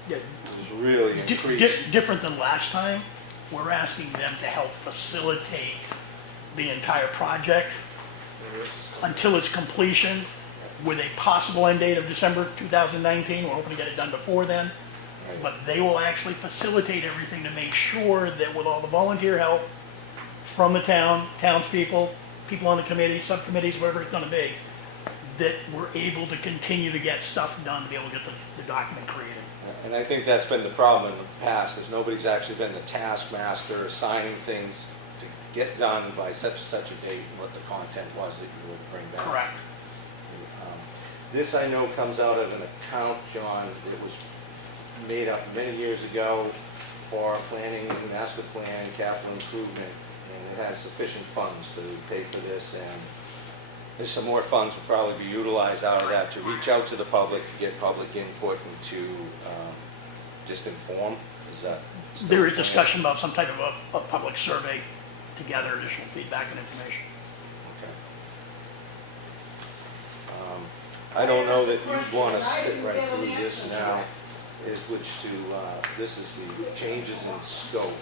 Yeah, was really increased. different than last time. We're asking them to help facilitate the entire project until its completion with a possible end date of December 2019. We're hoping to get it done before then. Right. But they will actually facilitate everything to make sure that with all the volunteer help from the town, townspeople, people on the committee, subcommittees, whatever it's gonna be, that we're able to continue to get stuff done to be able to get the document created. And I think that's been the problem in the past, is nobody's actually been the taskmaster assigning things to get done by such and such a date and what the content was that you would bring back. Correct. This I know comes out of an account, John, that was made up many years ago for planning, master plan, capital improvement, and it has sufficient funds to pay for this, and there's some more funds will probably be utilized out of that to reach out to the public, get public input, and to just inform. Is that still There is the plan? discussion about some type of a public survey to gather additional feedback and information. Okay. I don't know that you'd want to sit right through this now, is which to, this is the changes in scope.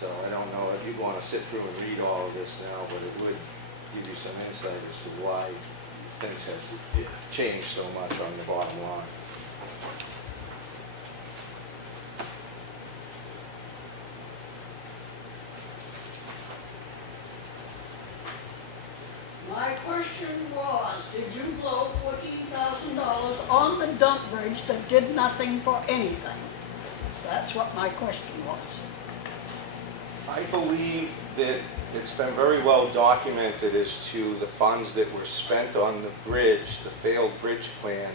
So I don't know if you'd want to sit through and read all of this now, but it would give you some insight as to why things have changed so much on the bottom line. My question was, did you blow $14,000 on the dump bridge that did nothing for anything? That's what my question was. I believe that it's been very well documented as to the funds that were spent on the bridge, the failed bridge plan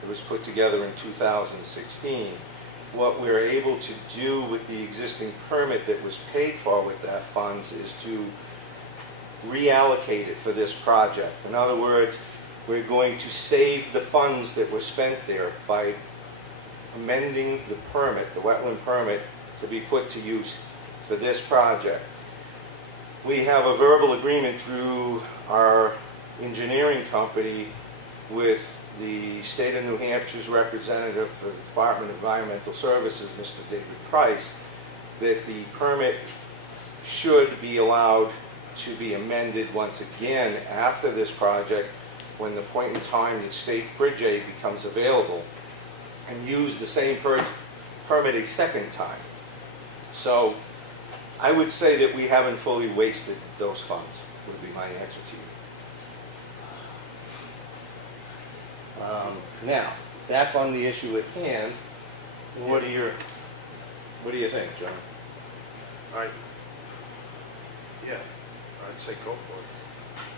that was put together in 2016. What we're able to do with the existing permit that was paid for with that funds is to reallocate it for this project. In other words, we're going to save the funds that were spent there by amending the permit, the wetland permit, to be put to use for this project. We have a verbal agreement through our engineering company with the state of New Hampshire's representative for the Department of Environmental Services, Mr. David Price, that the permit should be allowed to be amended once again after this project when the point in time that state bridge aid becomes available, and use the same permit a second time. So I would say that we haven't fully wasted those funds, would be my answer to you. Now, back on the issue at hand, what do you think, John? Yeah, I'd say go for it.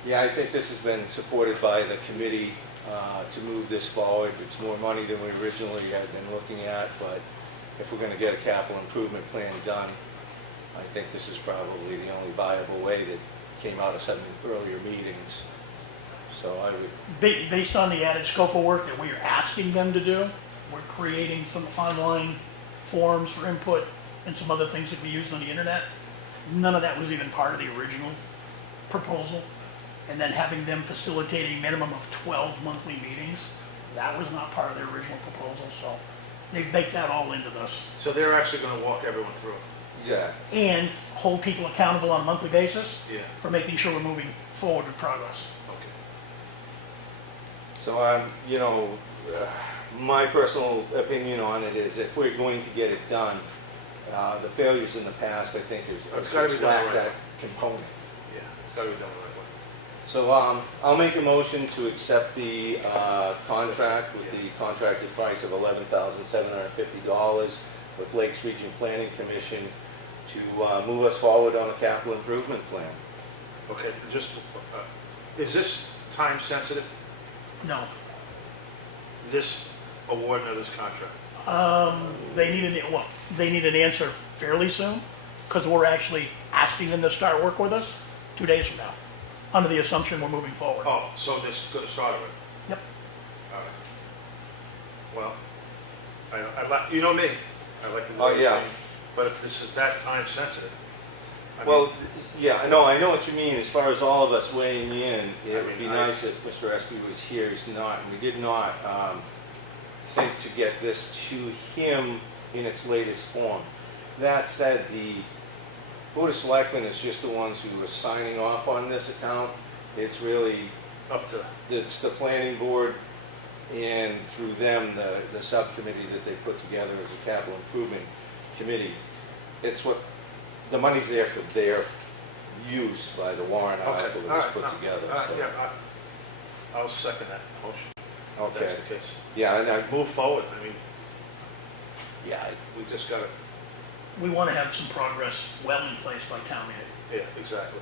Yeah, I think this has been supported by the committee to move this forward. It's more money than we originally had been looking at, but if we're going to get a capital improvement plan done, I think this is probably the only viable way that came out of some earlier meetings. So I would... Based on the added scope of work that we are asking them to do, we're creating some online forms for input and some other things that we use on the internet. None of that was even part of the original proposal. And then having them facilitate a minimum of 12 monthly meetings, that was not part of their original proposal, so they've baked that all into this. So they're actually gonna walk everyone through it? Exactly. And hold people accountable on a monthly basis Yeah, for making sure we're moving forward with progress. okay. So you know, my personal opinion on it is if we're going to get it done, the failures in the past, I think, It's gotta be is done lack right. that component. Yeah, it's gotta be done the right way. So I'll make a motion to accept the contract with the contracted price of $11,750 with Lakes Region Planning Commission to move us forward on a capital improvement plan. Okay, just, is this time sensitive, No. this award of this contract? They need an answer fairly soon, because we're actually asking them to start work with us 2 days from now, under the assumption we're moving forward. Oh, so this could have started with, Yep. all right. Well, I like, you know me, I like to do Oh, yeah. everything, but if this is that time sensitive, I mean, Well, yeah, I know what you mean. As far as all of us weighing in, it would be I- nice if Mr. Espie was here. He's not, and we did not think to get this to him in its latest form. That said, the Board of Selectmen is just the ones who are signing off on this account. It's really, up to, it's the planning board and through them, the subcommittee that they put together as a capital improvement committee. It's what, the money's there for their use by the warrant okay, article all that was right, put together. all right, So, yeah, I'll second that motion, if okay. that's the case. Yeah, and Move forward, I mean, yeah, we just gotta, We want to have some progress well in place by town meeting. yeah, exactly.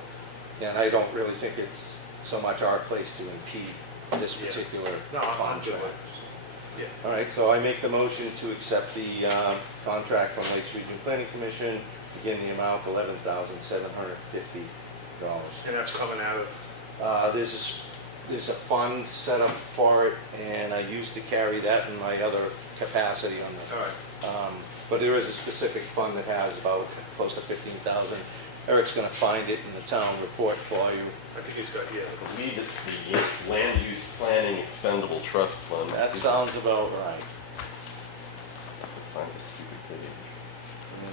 and I don't really think it's so much our place to impede this Yeah. particular No, I'm good contract. with it. Yeah, All right, so I make the motion to accept the contract from Lakes Region Planning Commission, again, the amount $11,750. and that's coming out of, There's a fund set up for it, and I used to carry that in my other capacity on the, all right, but there is a specific fund that has about close to 15,000. Eric's gonna find it in the town report for you. I think he's got, yeah, I believe it's the Land Use Planning Expendable Trust Fund. That sounds about right. Find the stupid page. It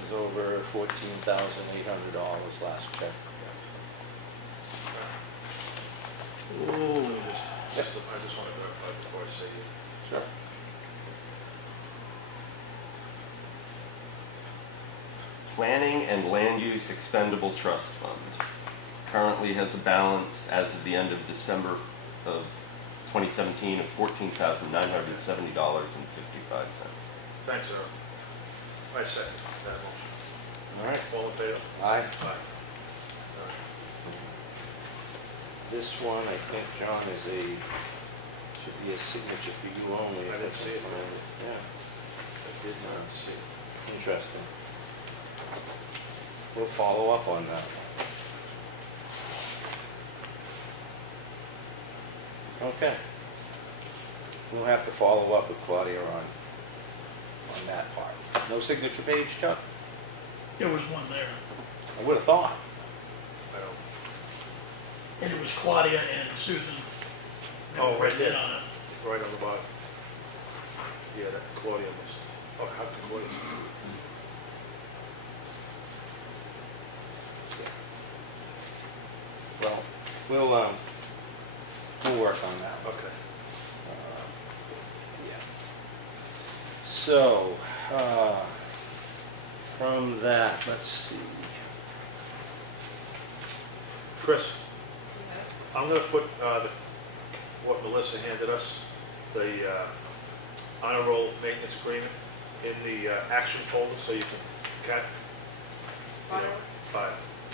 was over $14,800 last check. Ooh, I just want to verify before I say it. Sure. Planning and Land Use Expendable Trust Fund. Currently has a balance as of the end of December of 2017 of $14,970.55. Thanks, sir. I second that motion. All right. All in favor? Aye. Aye. This one, I think, John, should be a signature for you only. I didn't see it. Yeah, I did not see it. interesting. We'll follow up on that one. Okay. We'll have to follow up with Claudia on that part. No signature page, Chuck? There was one there, I would have thought. I don't, and it was Claudia and Susan. that Oh, were right there. in on it. right on the bottom. Yeah, that Claudia must, oh, how could Claudia? Well, we'll work on that. Okay. Yeah. So, from that, let's see. Chris, I'm gonna put, what Melissa handed us, the, honor roll maintenance agreement in the, action folder, so you can, file,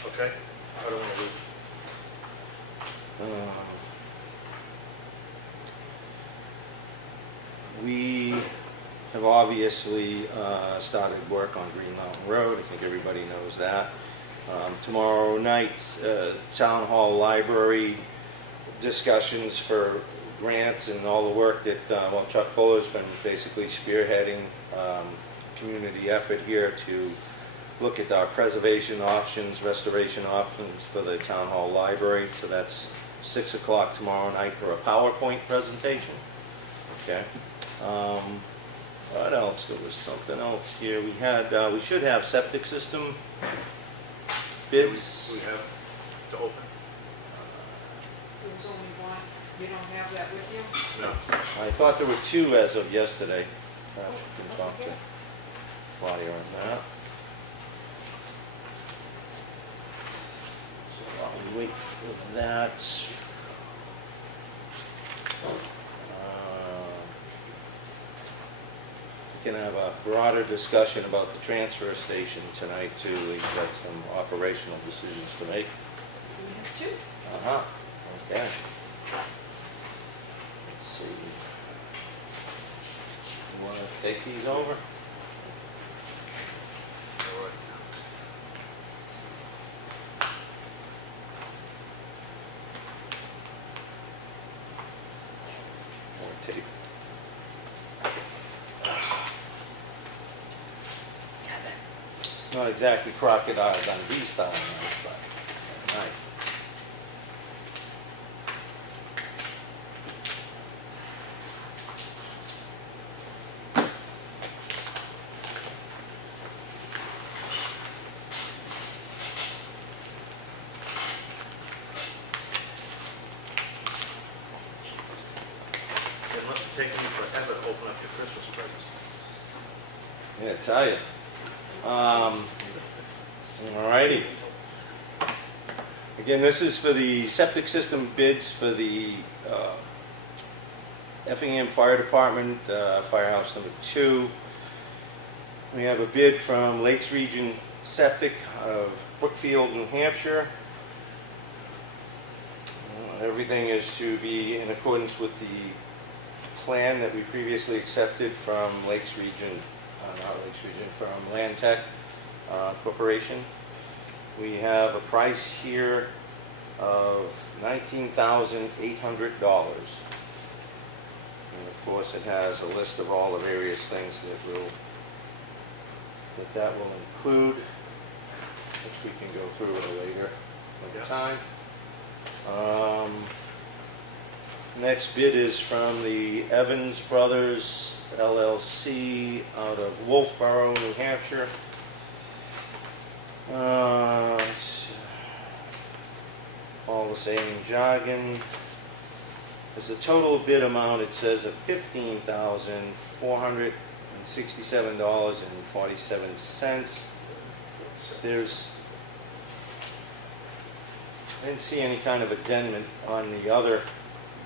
okay? I don't wanna lose. We have obviously started work on Green Mountain Road. I think everybody knows that. Tomorrow night, Town Hall Library discussions for grants and all the work that, Chuck Fuller's been basically spearheading community effort here to look at our preservation options, restoration options for the town hall library. So that's 6 o'clock tomorrow night for a PowerPoint presentation. Okay. What else? There was something else here. We should have septic system bids. We have to open? There's only one, you don't have that with you? No. I thought there were 2 as of yesterday. Perhaps you can talk to Claudia on that. So while we wait for that. We can have a broader discussion about the transfer station tonight too. We've got some operational decisions to make. We have two. Uh-huh, okay. Let's see. You want to take these over? All right. Or take? It's not exactly crocodile Dundee style knife, but nice. It must have taken you forever to open up your Christmas presents. Yeah, I tell you. Alrighty. Again, this is for the septic system bids for the Effingham Fire Department, Firehouse number 2. We have a bid from Lakes Region Septic out of Brookfield, New Hampshire. Everything is to be in accordance with the plan that we previously accepted from Lakes Region, not Lakes Region, from Land Tech Corporation. We have a price here of $19,800. And of course, it has a list of all the various things that will include, which we can go through at a later time. Next bid is from the Evans Brothers LLC out of Wolfboro, New Hampshire. All the same jargon. There's a total bid amount, it says, of $15,467.47. I didn't see any kind of addendum on the other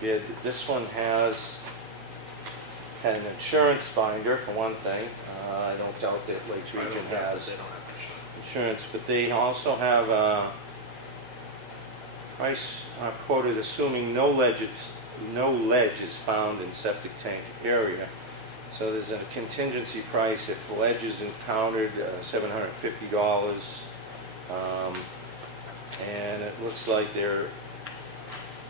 bid. This one has an insurance binder, for one thing. I don't doubt that Lakes Region has They don't have insurance, but they also have a price quoted assuming no ledge is found in septic tank area. So there's a contingency price if ledge is encountered, $750. And it looks like they're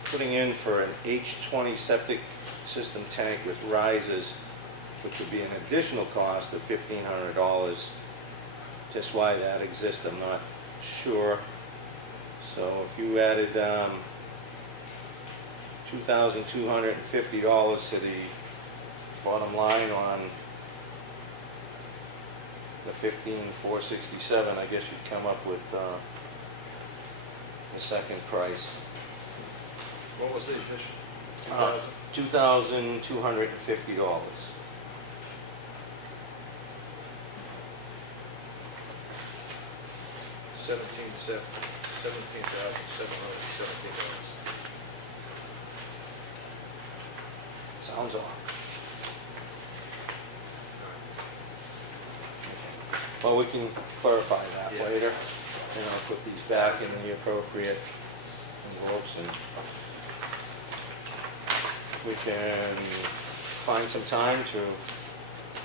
putting in for an H20 septic system tank with risers, which would be an additional cost of $1,500. Just why that exists, I'm not sure. So if you added $2,250 to the bottom line on the $15,467, I guess you'd come up with the second price. What was the addition? $2,250. $17,717. Sounds off. Well, we can clarify that Yeah. later, and I'll put these back in the appropriate envelopes, and we can find some time to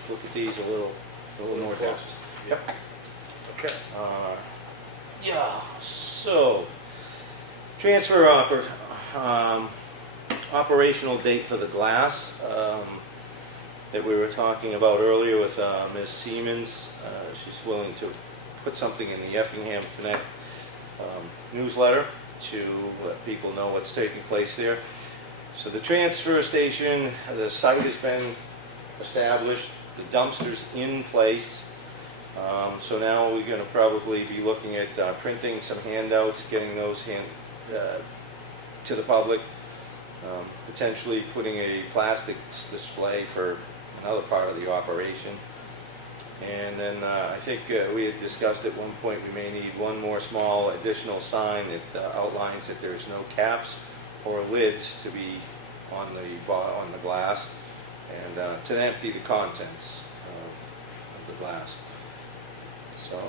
look at these a little more depth. Yep. Okay. Yeah, so, transfer operational date for the glass. that we were talking about earlier with Ms. Siemens. She's willing to put something in the Effingham Connect newsletter to let people know what's taking place there. So the transfer station, the site has been established, the dumpster's in place. So now we're going to probably be looking at printing some handouts, getting those to the public, potentially putting a plastic display for another part of the operation. And then I think we had discussed at one point we may need one more small additional sign that outlines that there's no caps or lids to be on the glass, and to empty the contents of the glass. So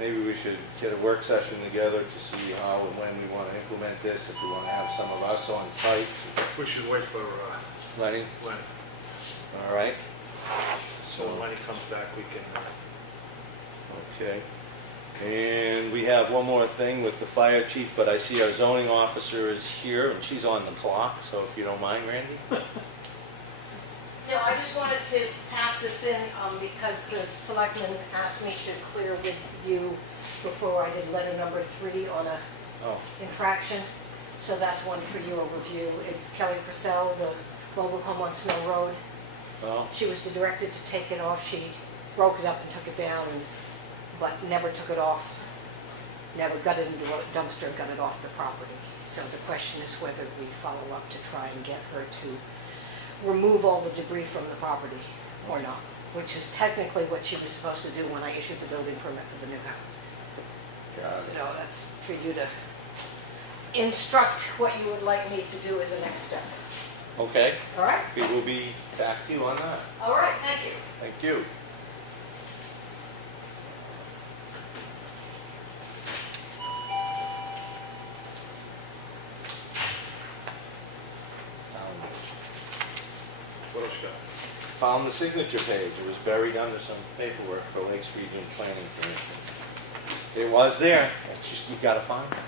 maybe we should get a work session together to see how and when we want to implement this, if we want to have some of us on site. We should wait for Lenny? Lenny. All right. So when Lenny comes back, we can, Okay. And we have one more thing with the fire chief, but I see our zoning officer is here and she's on the clock, so if you don't mind, Randy? No, I just wanted to pass this in because the selectmen asked me to clear with you before I did letter number 3 on a Oh, infraction. So that's one for your review. It's Kelly Purcell, the mobile home on Snow Road. well, She was directed to take it off. She broke it up and took it down, but never took it off. Never got it into a dumpster, got it off the property. So the question is whether we follow up to try and get her to remove all the debris from the property or not, which is technically what she was supposed to do when I issued the building permit for the new house. got it. So that's for you to instruct what you would like me to do as a next step. Okay, All right? we will be back to you on that. All right, thank you. Thank you. what else you got? Found the signature page. It was buried under some paperwork for Lakes Region Planning Commission. It was there. It's just, you gotta find it.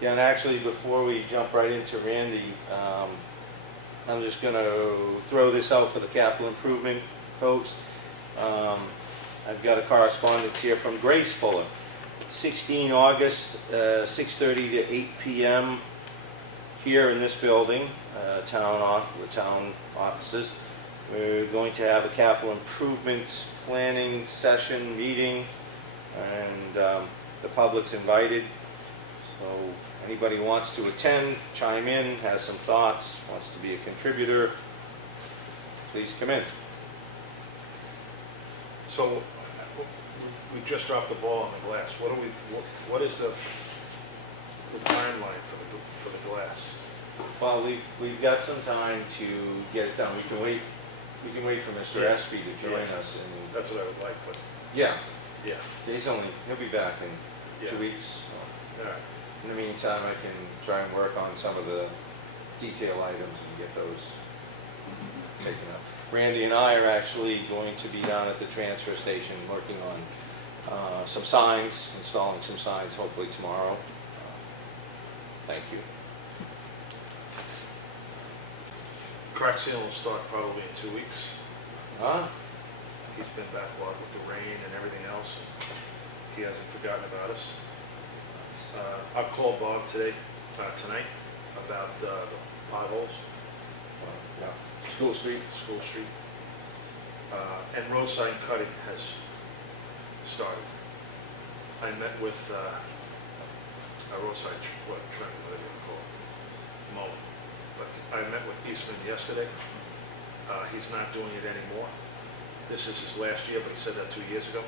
Yeah, and actually, before we jump right into Randy, I'm just gonna throw this out for the capital improvement folks. I've got a correspondence here from Grace Fuller. 16 August, 6:30 to 8 p.m. here in this building, the town offices. We're going to have a capital improvement planning session meeting, and the public's invited. So anybody who wants to attend, chime in, has some thoughts, wants to be a contributor, please come in. So, we just dropped the ball on the glass. What is the timeline for the glass? Well, we've got some time to get it done. We can wait for Mr. Yeah. Espie to join us, and That's what I would like, but, yeah, yeah, he'll be back in Yeah. 2 weeks. So. all right. In the meantime, I can try and work on some of the detail items and get those taken up. Randy and I are actually going to be down at the transfer station working on some signs, installing some signs hopefully tomorrow. Thank you. Crack seal will start probably in 2 weeks. Huh? He's been backlogged with the rain and everything else. He hasn't forgotten about us. I'll call Bob tonight, about the potholes, Yeah. School Street. School Street. And roadside cutting has started. I met with a roadside trim, whatever you call it, mow. But I met with Eastman yesterday. He's not doing it anymore. This is his last year, but he said that 2 years ago.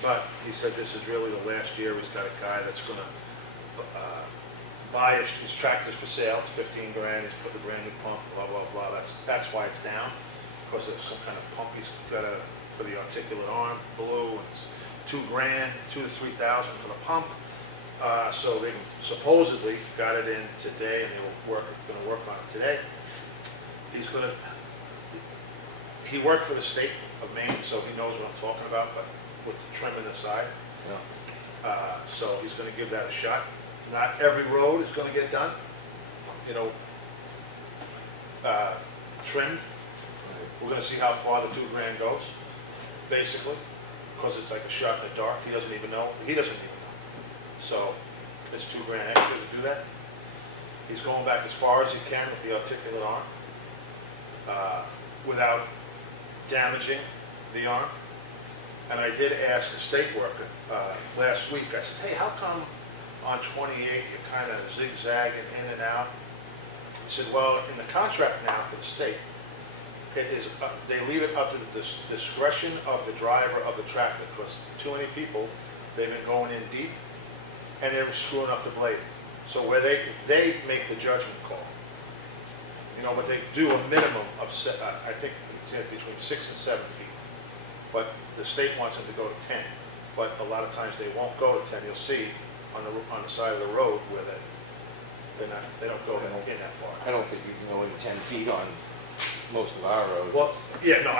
But he said this is really the last year. He's got a guy that's going to buy his tractors for sale. It's 15 grand. He's put a brand new pump. Blah blah blah. That's why it's down, because of some kind of pump he's got for the articulate arm, blue. And it's $2 grand, $2,000 to $3,000 for the pump. So they supposedly got it in today, and they were going to work on it today. He worked for the state of Maine, so he knows what I'm talking about, but with the trim in the side. Yeah. So he's going to give that a shot. Not every road is going to get done, you know, trimmed. We're gonna see how far the $2,000 goes, basically, because it's like a shot in the dark. He doesn't even know. So it's $2,000 extra to do that. He's going back as far as he can with the articulate arm, without damaging the arm. And I did ask a state worker last week, I said, hey, how come on 28 you're kind of zigzagging in and out? He said, well, in the contract now for the state, it is, they leave it up to the discretion of the driver of the tractor, because too many people, they've been going in deep and they're screwing up the blade. So where they make the judgment call. You know, but they do a minimum of, I think it's between 6 and 7 feet. But the state wants them to go to 10. But a lot of times they won't go to 10. You'll see on the side of the road where they don't go in that far. I don't think you can go in 10 feet on most of our roads. Well, yeah, no,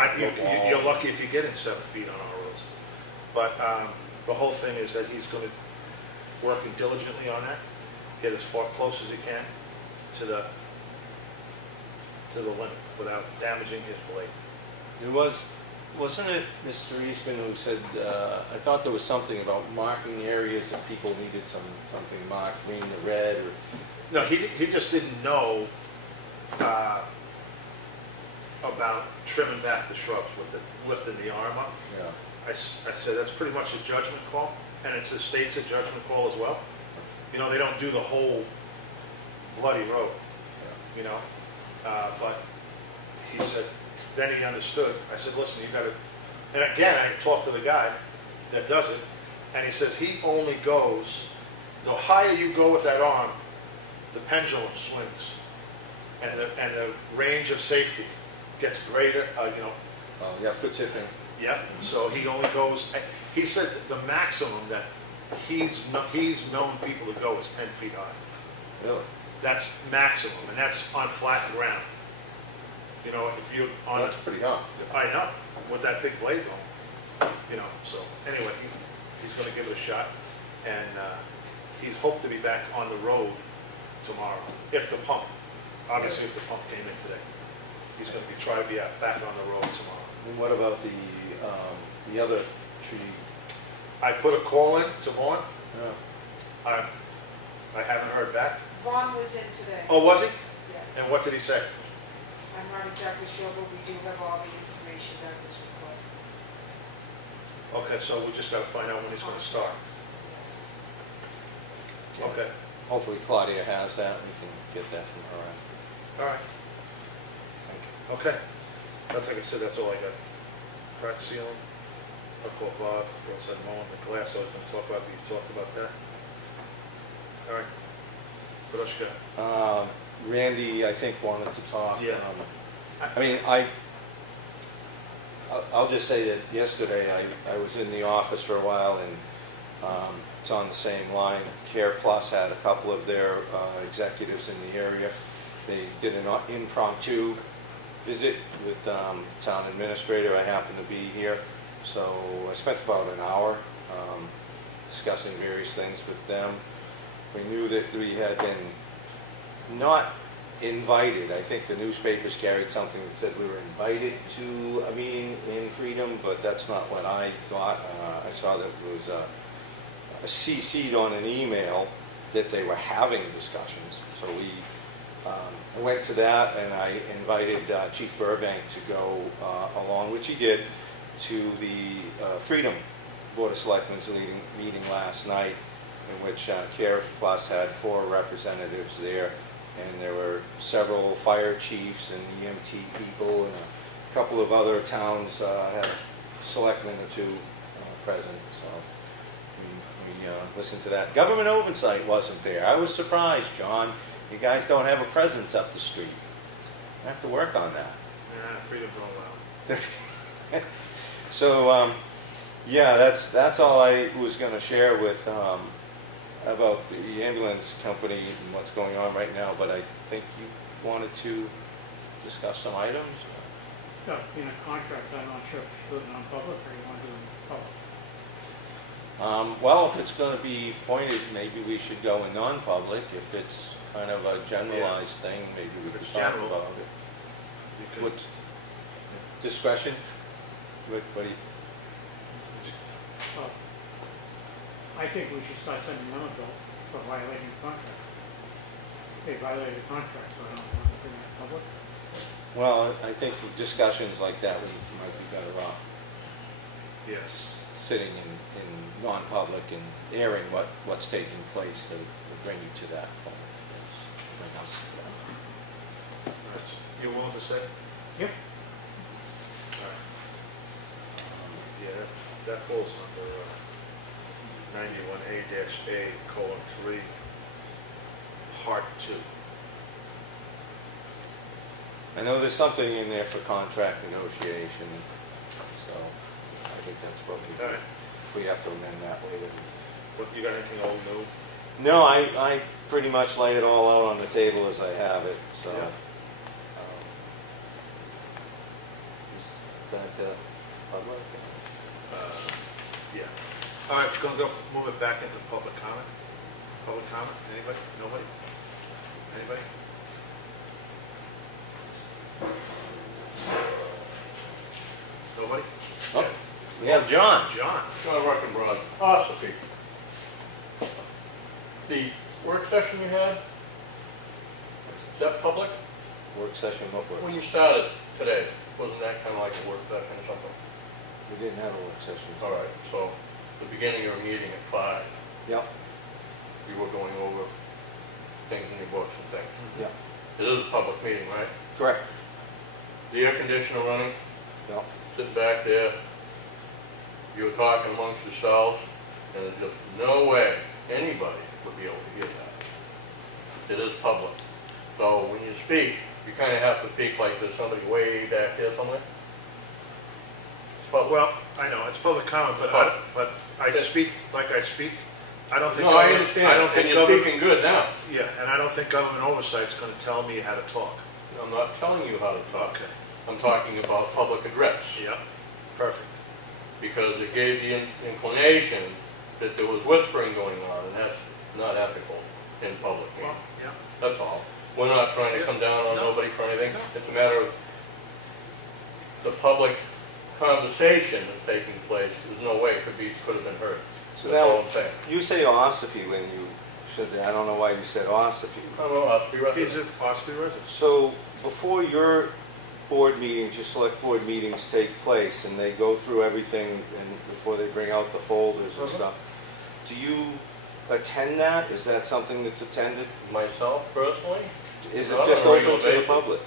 you're lucky if you get in 7 feet on our roads. But the whole thing is that he's going to working diligently on that, get as far close as he can to the limit without damaging his blade. Wasn't it Mr. Eastman who said, I thought there was something about marking areas if people needed something marked, green or red, or... No, he just didn't know about trimming back the shrubs with lifting the arm up. Yeah. I said that's pretty much a judgment call, and it's the state's a judgment call as well. You know, they don't do the whole bloody road, you know, but he said, then he understood. I said, listen, you got to, and again, I talked to the guy that does it, and he says he only goes, the higher you go with that arm, the pendulum swings, and the range of safety gets greater, you know. Oh, yeah, foot tipping. Yeah, so he only goes, he said that the maximum that he's known people to go is 10 feet high. Really? That's maximum, and that's on flat ground. You know, if you're on That's pretty high. I know, with that big blade going, you know, so anyway, he's gonna give it a shot, and he's hoped to be back on the road tomorrow, if the pump came in today. He's gonna try to be back on the road tomorrow. And what about the other tree? I put a call in to Vaughn. Yeah. I haven't heard back. Vaughn was in today. Oh, was he? Yes. And what did he say? I'm not exactly sure, but we do have all the information that was requested. Okay, so we just gotta find out when he's gonna start. Yes. Okay, Hopefully Claudia has that, we can get that from her after. all right. Okay, that's like I said, that's all I got. Crack sealing, I'll call Bob, roadside mowing, the glass I was gonna talk about, but you talked about that. All right, what else you got? Randy, I think, wanted to talk. Yeah. I mean, I'll just say that yesterday I was in the office for a while, and it's on the same line. Care Plus had a couple of their executives in the area. They did an impromptu visit with town administrator. I happened to be here, so I spent about an hour discussing various things with them. We knew that we had been not invited. I think the newspapers carried something that said we were invited to a meeting in Freedom, but that's not what I got. I saw that it was CC'd on an email that they were having discussions. So we went to that, and I invited Chief Burbank to go along, which he did, to the Freedom Board of Selectmen's meeting last night, in which Care Plus had 4 representatives there, and there were several fire chiefs and EMT people, and a couple of other towns had a selectman or 2 present. So we listened to that. Government Oversight wasn't there. I was surprised, John. You guys don't have a presence up the street. I have to work on that. Yeah, Freedom's all out. So, yeah, that's all I was going to share with about the ambulance company and what's going on right now. But I think you wanted to discuss some items. Yeah, in a contract, I'm not sure if you should do it non-public or you want to do it public. Well, if it's going to be pointed, maybe we should go in non-public. If it's kind of a generalized thing, maybe we If could it's talk general, about it. You could- What, discretion? What do you, Well, I think we should start sending them a bill for violating the contract. They violated the contract, so I don't want to bring it public. well, I think with discussions like that, we might be better off Yeah, just sitting in non-public and airing what's taking place to bring you to that point, I guess. Bring us to that. that's, you willing to say? Yep. Alright. Yeah, that falls under 91A-A:3, Part 2. I know there's something in there for contract negotiation, so I think that's what Alright, if we have to amend that later. what, you got anything old, new? No, I pretty much lay it all out on the table as I have it, so. Yeah. Is that public? Yeah. All right, go move it back into public comment. Public comment, anybody? Nobody? Anybody? Nobody? Oh, we have John. John? John Ruckenbrod, Espie. The work session you had, is that public? Work session, what When works? you started today, wasn't that kind of like a work session or something? We didn't have a work session. All right, so the beginning of a meeting at 5, Yep, you were going over things in your books and things. yep, It is a public meeting, right? correct. The air conditioner running, Yep. sitting back there, you were talking amongst yourselves, and there's just no way anybody would be able to hear that. It is public. So when you speak, you kind of have to speak like there's somebody way back there somewhere. It's public. Well, I know, it's public comment, but I speak like I speak. I don't think. No, I government- understand, I don't and think you're government, speaking good now. yeah, and I don't think government oversight's gonna tell me how to talk. I'm not telling you how to talk. Okay, I'm talking about public address, yeah, perfect. because it gave the inclination that there was whispering going on, and that's not ethical in public Well, meetings. yeah, That's all. We're not trying to come down on No. nobody for anything. No. It's a matter of the public conversation that's taking place. There's no way it could have been heard. So That's all now, I'm saying. you say Ossipee when you said that, I don't know why you said Ossipee. I don't know, I'll be right he's there. an Espie resident. So before your board meetings, your select board meetings take place and they go through everything and before they bring out the folders and stuff, do you attend that? Is that something that's attended? Myself personally, Is it Not just on a regular open to the basis. public?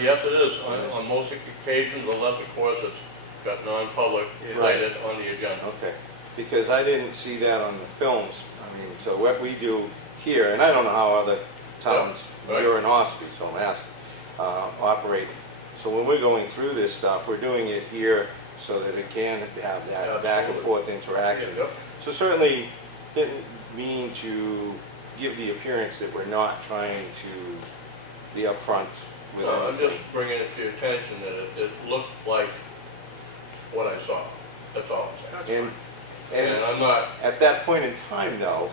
yes it is. On most occasions, unless of course it's got non-public Yeah. related on the agenda. Okay, because I didn't see that on the films. I mean, so what we do here, and I don't know how other towns, Yeah, right. you're in Ospey, so I'm asking, operate. So when we're going through this stuff, we're doing it here so that it can have that back and Absolutely. forth interaction. Yep. So certainly didn't mean to give the appearance that we're not trying to be upfront with No, I'm anything. just bringing it to your attention that it looked like what I saw. That's all I'm saying. That's And, fine. And and I'm not, at that point in time, though,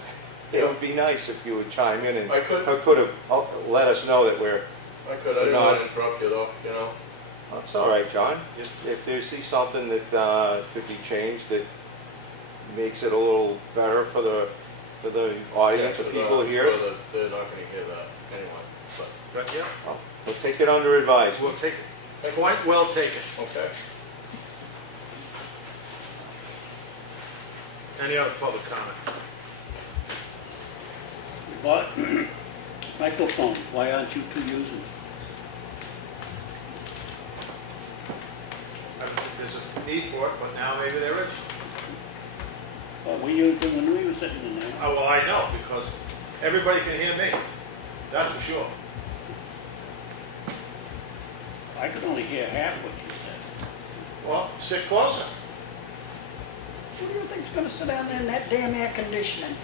it would be nice if you would chime in and I could, could have let us know that we're, I didn't want to interrupt you though, you know. that's all right, John. If you see something that could be changed that makes it a little better for the audience, or Yeah, 'cause people I'm here, sure that they're not going to hear that anyway, but, But, yeah, well, we'll take it under advisement. we'll take it. Point well taken. okay. Any other public comment? We bought microphones, why aren't you two using them? I don't think there's a need for it, but now maybe there is. Well, we used them when we were sitting in there. Oh, well, I know, because everybody can hear me. That's for sure. I could only hear half what you said. Well, sit closer. Who do you think's gonna sit down there in that damn air conditioning?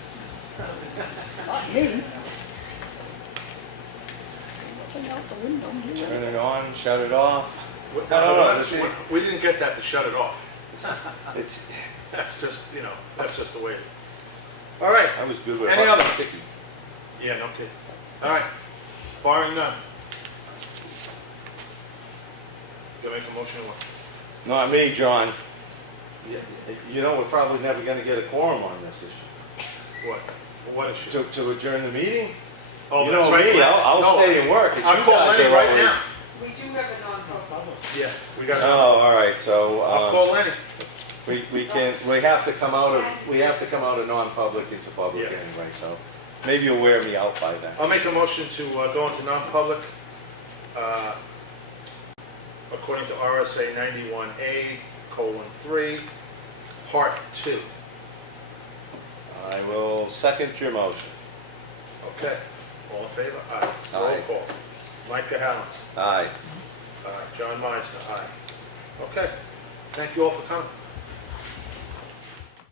Not me. Nothing out the window. you Turn it on, shut it off. We didn't get that to shut it off. It's, That's just, that's just the way. All right, I was good with Any other? sticky. yeah, no kidding. All right, barring none. You make a motion or what? Not me, John. You know, we're probably never gonna get a quorum on this issue. What? What issue? To adjourn the meeting? Oh, You that's know right. me, Glenn. I'll No, stay and work. It's I'll you call guys Lenny that right always- now. We do have a non-public. Yeah, we got. Oh, all right, so, I'll call Lenny. we have to come out of non-public into public Yeah. anyway, so maybe you'll wear me out by then. I'll make a motion to go into non-public, according to RSA 91A:3, Part 2. I will second your motion. Okay, all in favor? Aye. Roll Aye. call. Mike Cahalane. Aye. John Meisner, aye. Okay, thank you all for coming.